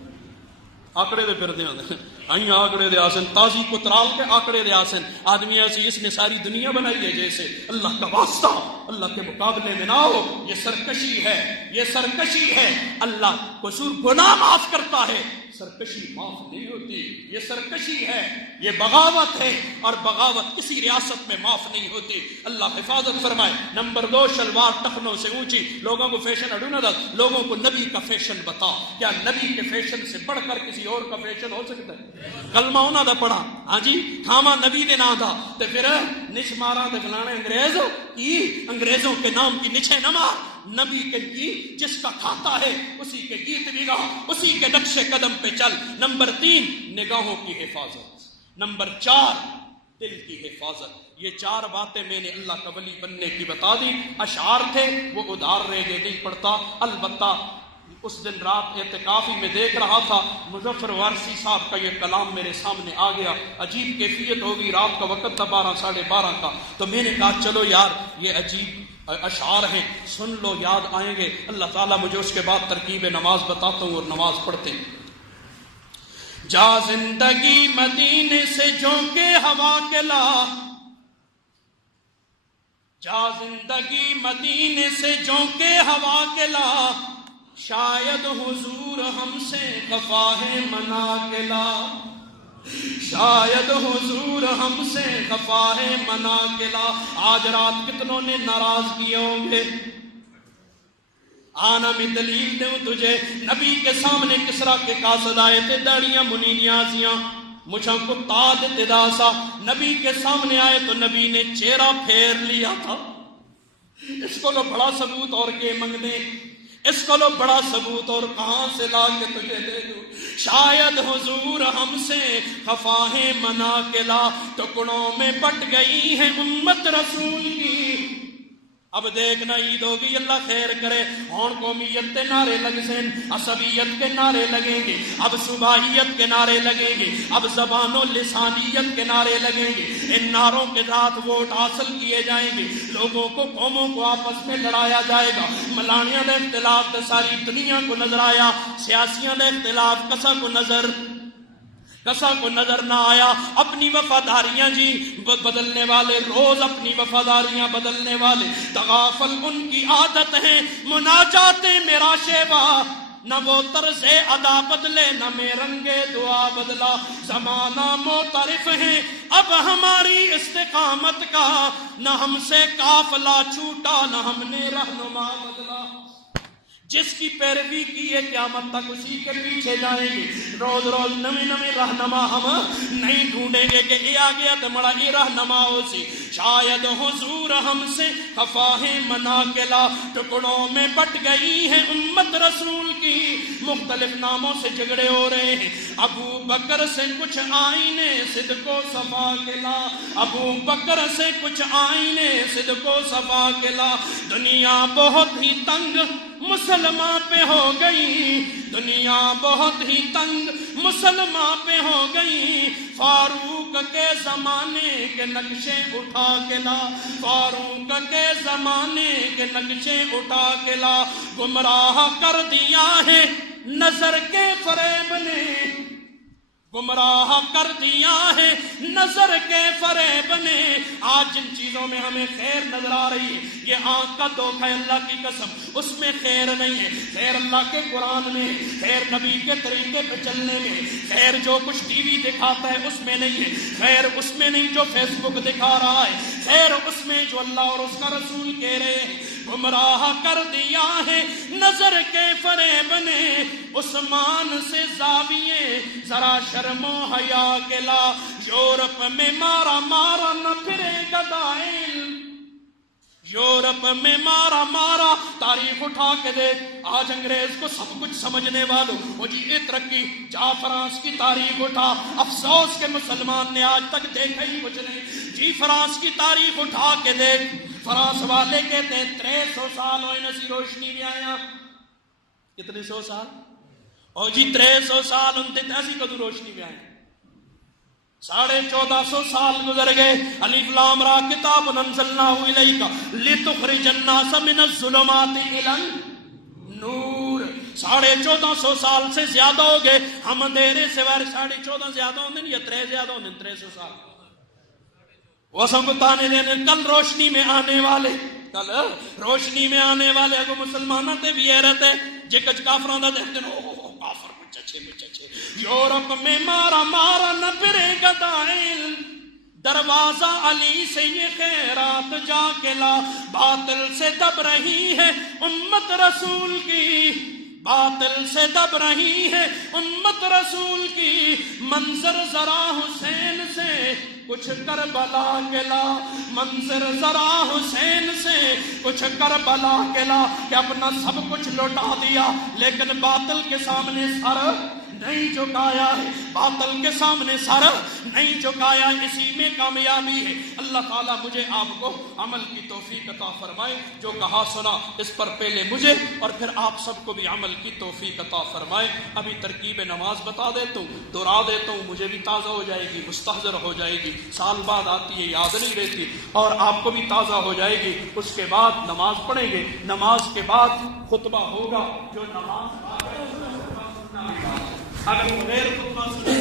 آکڑے دے پھر دے ہوتے آئیں آکڑے دے آسن، تازی کو ترال کے آکڑے دے آسن، آدمی ایسی اس نے ساری دنیا بنائی ہے جیسے۔ اللہ کا واسطہ اللہ کے مقابلے میں نہ ہو، یہ سرکشی ہے، یہ سرکشی ہے۔ اللہ قصور گناہ معاف کرتا ہے، سرکشی معاف نہیں ہوتی، یہ سرکشی ہے، یہ بغاوت ہے، اور بغاوت کسی ریاست میں معاف نہیں ہوتی۔ اللہ حفاظت فرمائے۔ نمبر 2، شلوار ٹخنوں سے اونچی، لوگوں کو فیشن اڈو نہ دس، لوگوں کو نبی کا فیشن بتا۔ کیا نبی کے فیشن سے بڑھ کر کسی اور کا فیشن ہو سکتا ہے؟ کلمہ انہاں دا پڑھا، ہاں جی کھاما نبی دے نام دا، تے پھر نش مارا تے فلانے انگریز کی، انگریزوں کے نام کی نچے نہ مار، نبی کے گیت جس کا کھاتا ہے اسی کے گیت بھی گا، اسی کے نقش قدم پہ چل۔ نمبر 3، نگاہوں کی حفاظت۔ نمبر 4، دل کی حفاظت۔ یہ 4 باتیں میں نے اللہ کا ولی بننے کی بتا دی۔ اشعار تھے وہ ادھار رہ گئے، نہیں پڑھتا۔ البتہ اس دن رات اعتکافی میں دیکھ رہا تھا، مظفر وارثی صاحب کا یہ کلام میرے سامنے آ گیا، عجیب کیفیت ہوگی، رات کا وقت تھا 12 ساڑھے 12 کا، تو میں نے کہا چلو یار یہ عجیب اشعار ہیں، سن لو، یاد آئیں گے۔ اللہ تعالیٰ مجھے اس کے بعد ترکیب نماز بتاتا ہوں اور نماز پڑھتے ہیں۔ جا زندگی مدینے سے جھونکے ہوا کے لا، جا زندگی مدینے سے جھونکے ہوا کے لا، شاید حضور ہم سے خفا ہے منا کے لا، شاید حضور ہم سے خفا ہے منا کے لا۔ آج رات کتنوں نے ناراض کیے ہوں گے، آنا میں دلیل دوں تجھے، نبی کے سامنے کسرا کے قاصد آئے تھے، داڑیاں منی نیازیاں، مجھوں کو تاد تداسا، نبی کے سامنے آئے تو نبی نے چہرہ پھیر لیا تھا۔ اس کو لو بڑا ثبوت اور کے منگنے، اس کو لو بڑا ثبوت اور کہاں سے لا کے تجھے دے دوں. شاید حضور ہم سے خفاہیں منا کے لا، ٹکڑوں میں بٹ گئی ہے امت رسول کی. اب دیکھنا عید ہوگی، اللہ خیر کرے، ہون قومیت کے نعرے لگ سین، عصبیت کے نعرے لگیں گے، اب صوبائیت کے نعرے لگیں گے، اب زبان و لسانیت کے نعرے لگیں گے. ان نعروں کے ساتھ ووٹ حاصل کیے جائیں گے، لوگوں کو، قوموں کو آپس میں لڑایا جائے گا. ملانیاں دے اختلاف دے ساری دنیا کو نظر آیا، سیاسیاں دے اختلاف کسا کو نظر نہ آیا. اپنی وفاداریاں جی بدلنے والے، روز اپنی وفاداریاں بدلنے والے، تغافل ان کی عادت ہے. مناجات میرا شیوا، نہ وہ طرز ادا بدلے، نہ میں رنگ دعا بدلا. زمانہ معترف ہے اب ہماری استقامت کا، نہ ہم سے قافلہ چھوٹا، نہ ہم نے رہنما بدلا. جس کی پیروی کی ہے قیامت تک اسی کے پیچھے جائیں گے. روز روز نویں نویں رہنما ہم نہیں ڈھونڈیں گے کہ یہ آ گیا تو مڑا یہ رہنما ہو سی. شاید حضور ہم سے خفاہیں منا کے لا، ٹکڑوں میں بٹ گئی ہے امت رسول کی. مختلف ناموں سے جھگڑے ہو رہے ہیں. ابو بکر سے کچھ آئینے صدق و صفا کے لا، ابو بکر سے کچھ آئینے صدق و صفا کے لا. دنیا بہت ہی تنگ مسلمان پہ ہو گئی، دنیا بہت ہی تنگ مسلمان پہ ہو گئی. فاروق کے زمانے کے نقشے اٹھا کے لا، فاروق کے زمانے کے نقشے اٹھا کے لا. گمراہ کر دیا ہے نظر کے فریب نے، گمراہ کر دیا ہے نظر کے فریب نے. آج جن چیزوں میں ہمیں خیر نظر آ رہی ہے یہ آنکھ کا دھوکہ ہے، اللہ کی قسم اس میں خیر نہیں ہے. خیر اللہ کے قرآن میں، خیر نبی کے طریقے پہ چلنے میں، خیر جو کچھ ٹی وی دکھاتا ہے اس میں نہیں ہے، خیر اس میں نہیں جو فیس بک دکھا رہا ہے، خیر اس میں جو اللہ اور اس کا رسول کہہ رہے ہیں. گمراہ کر دیا ہے نظر کے فریب نے، عثمان سے زاویے ذرا شرم و حیا کے لا. یورپ میں مارا مارا نہ پھرے گدائل، یورپ میں مارا مارا. تاریخ اٹھا کے دیکھ، آج انگریز کو سب کچھ سمجھنے والوں وہ جی یہ ترقی. جا فرانس کی تاریخ اٹھا، افسوس کے مسلمان نے آج تک دیکھا ہی کچھ نہیں. جی فرانس کی تاریخ اٹھا کے دیکھ، فرانس والے کہتے ہیں 300 سال ہوئے نسی روشنی بھی آیا. کتنے 100 سال؟ اور جی 300 سال انتے ایسی کدو روشنی بھی آیا. 1450 سال گزر گئے. الف لام را کتاب انزلناہ الیک لتخرج الناس من الظلمات الی النور. 1450 سال سے زیادہ ہو گئے. ہم اندھیرے سے 14.5 زیادہ ہوندے یا 3 زیادہ ہوندے؟ 300 سال. وہ سب تانے دینے کل روشنی میں آنے والے، کل روشنی میں آنے والے. اگو مسلمانہ تے بھی حیرت ہے جے کچھ کافروں دا دیکھتے ہیں او کافر چچے میں چچے. یورپ میں مارا مارا نہ پھرے گدائل، دروازہ علی سے یہ خیرات جا کے لا. باطل سے دب رہی ہے امت رسول کی، باطل سے دب رہی ہے امت رسول کی. منظر ذرا حسین سے کچھ کربلا کے لا، منظر ذرا حسین سے کچھ کربلا کے لا. کہ اپنا سب کچھ لوٹا دیا لیکن باطل کے سامنے سر نہیں جھکایا ہے، باطل کے سامنے سر نہیں جھکایا. اسی میں کامیابی ہے. اللہ تعالیٰ مجھے آپ کو عمل کی توفیق عطا فرمائے. جو کہا سنا اس پر پہلے مجھے اور پھر آپ سب کو بھی عمل کی توفیق عطا فرمائے. ابھی ترکیب نماز بتا دیتا ہوں، دہرا دیتا ہوں، مجھے بھی تازہ ہو جائے گی، مستحضر ہو جائے گی. سال بعد آتی ہے، یاد نہیں رہتی، اور آپ کو بھی تازہ ہو جائے گی. اس کے بعد نماز پڑھیں گے، نماز کے بعد خطبہ ہوگا. جو نماز اگر غیر خطبہ سنے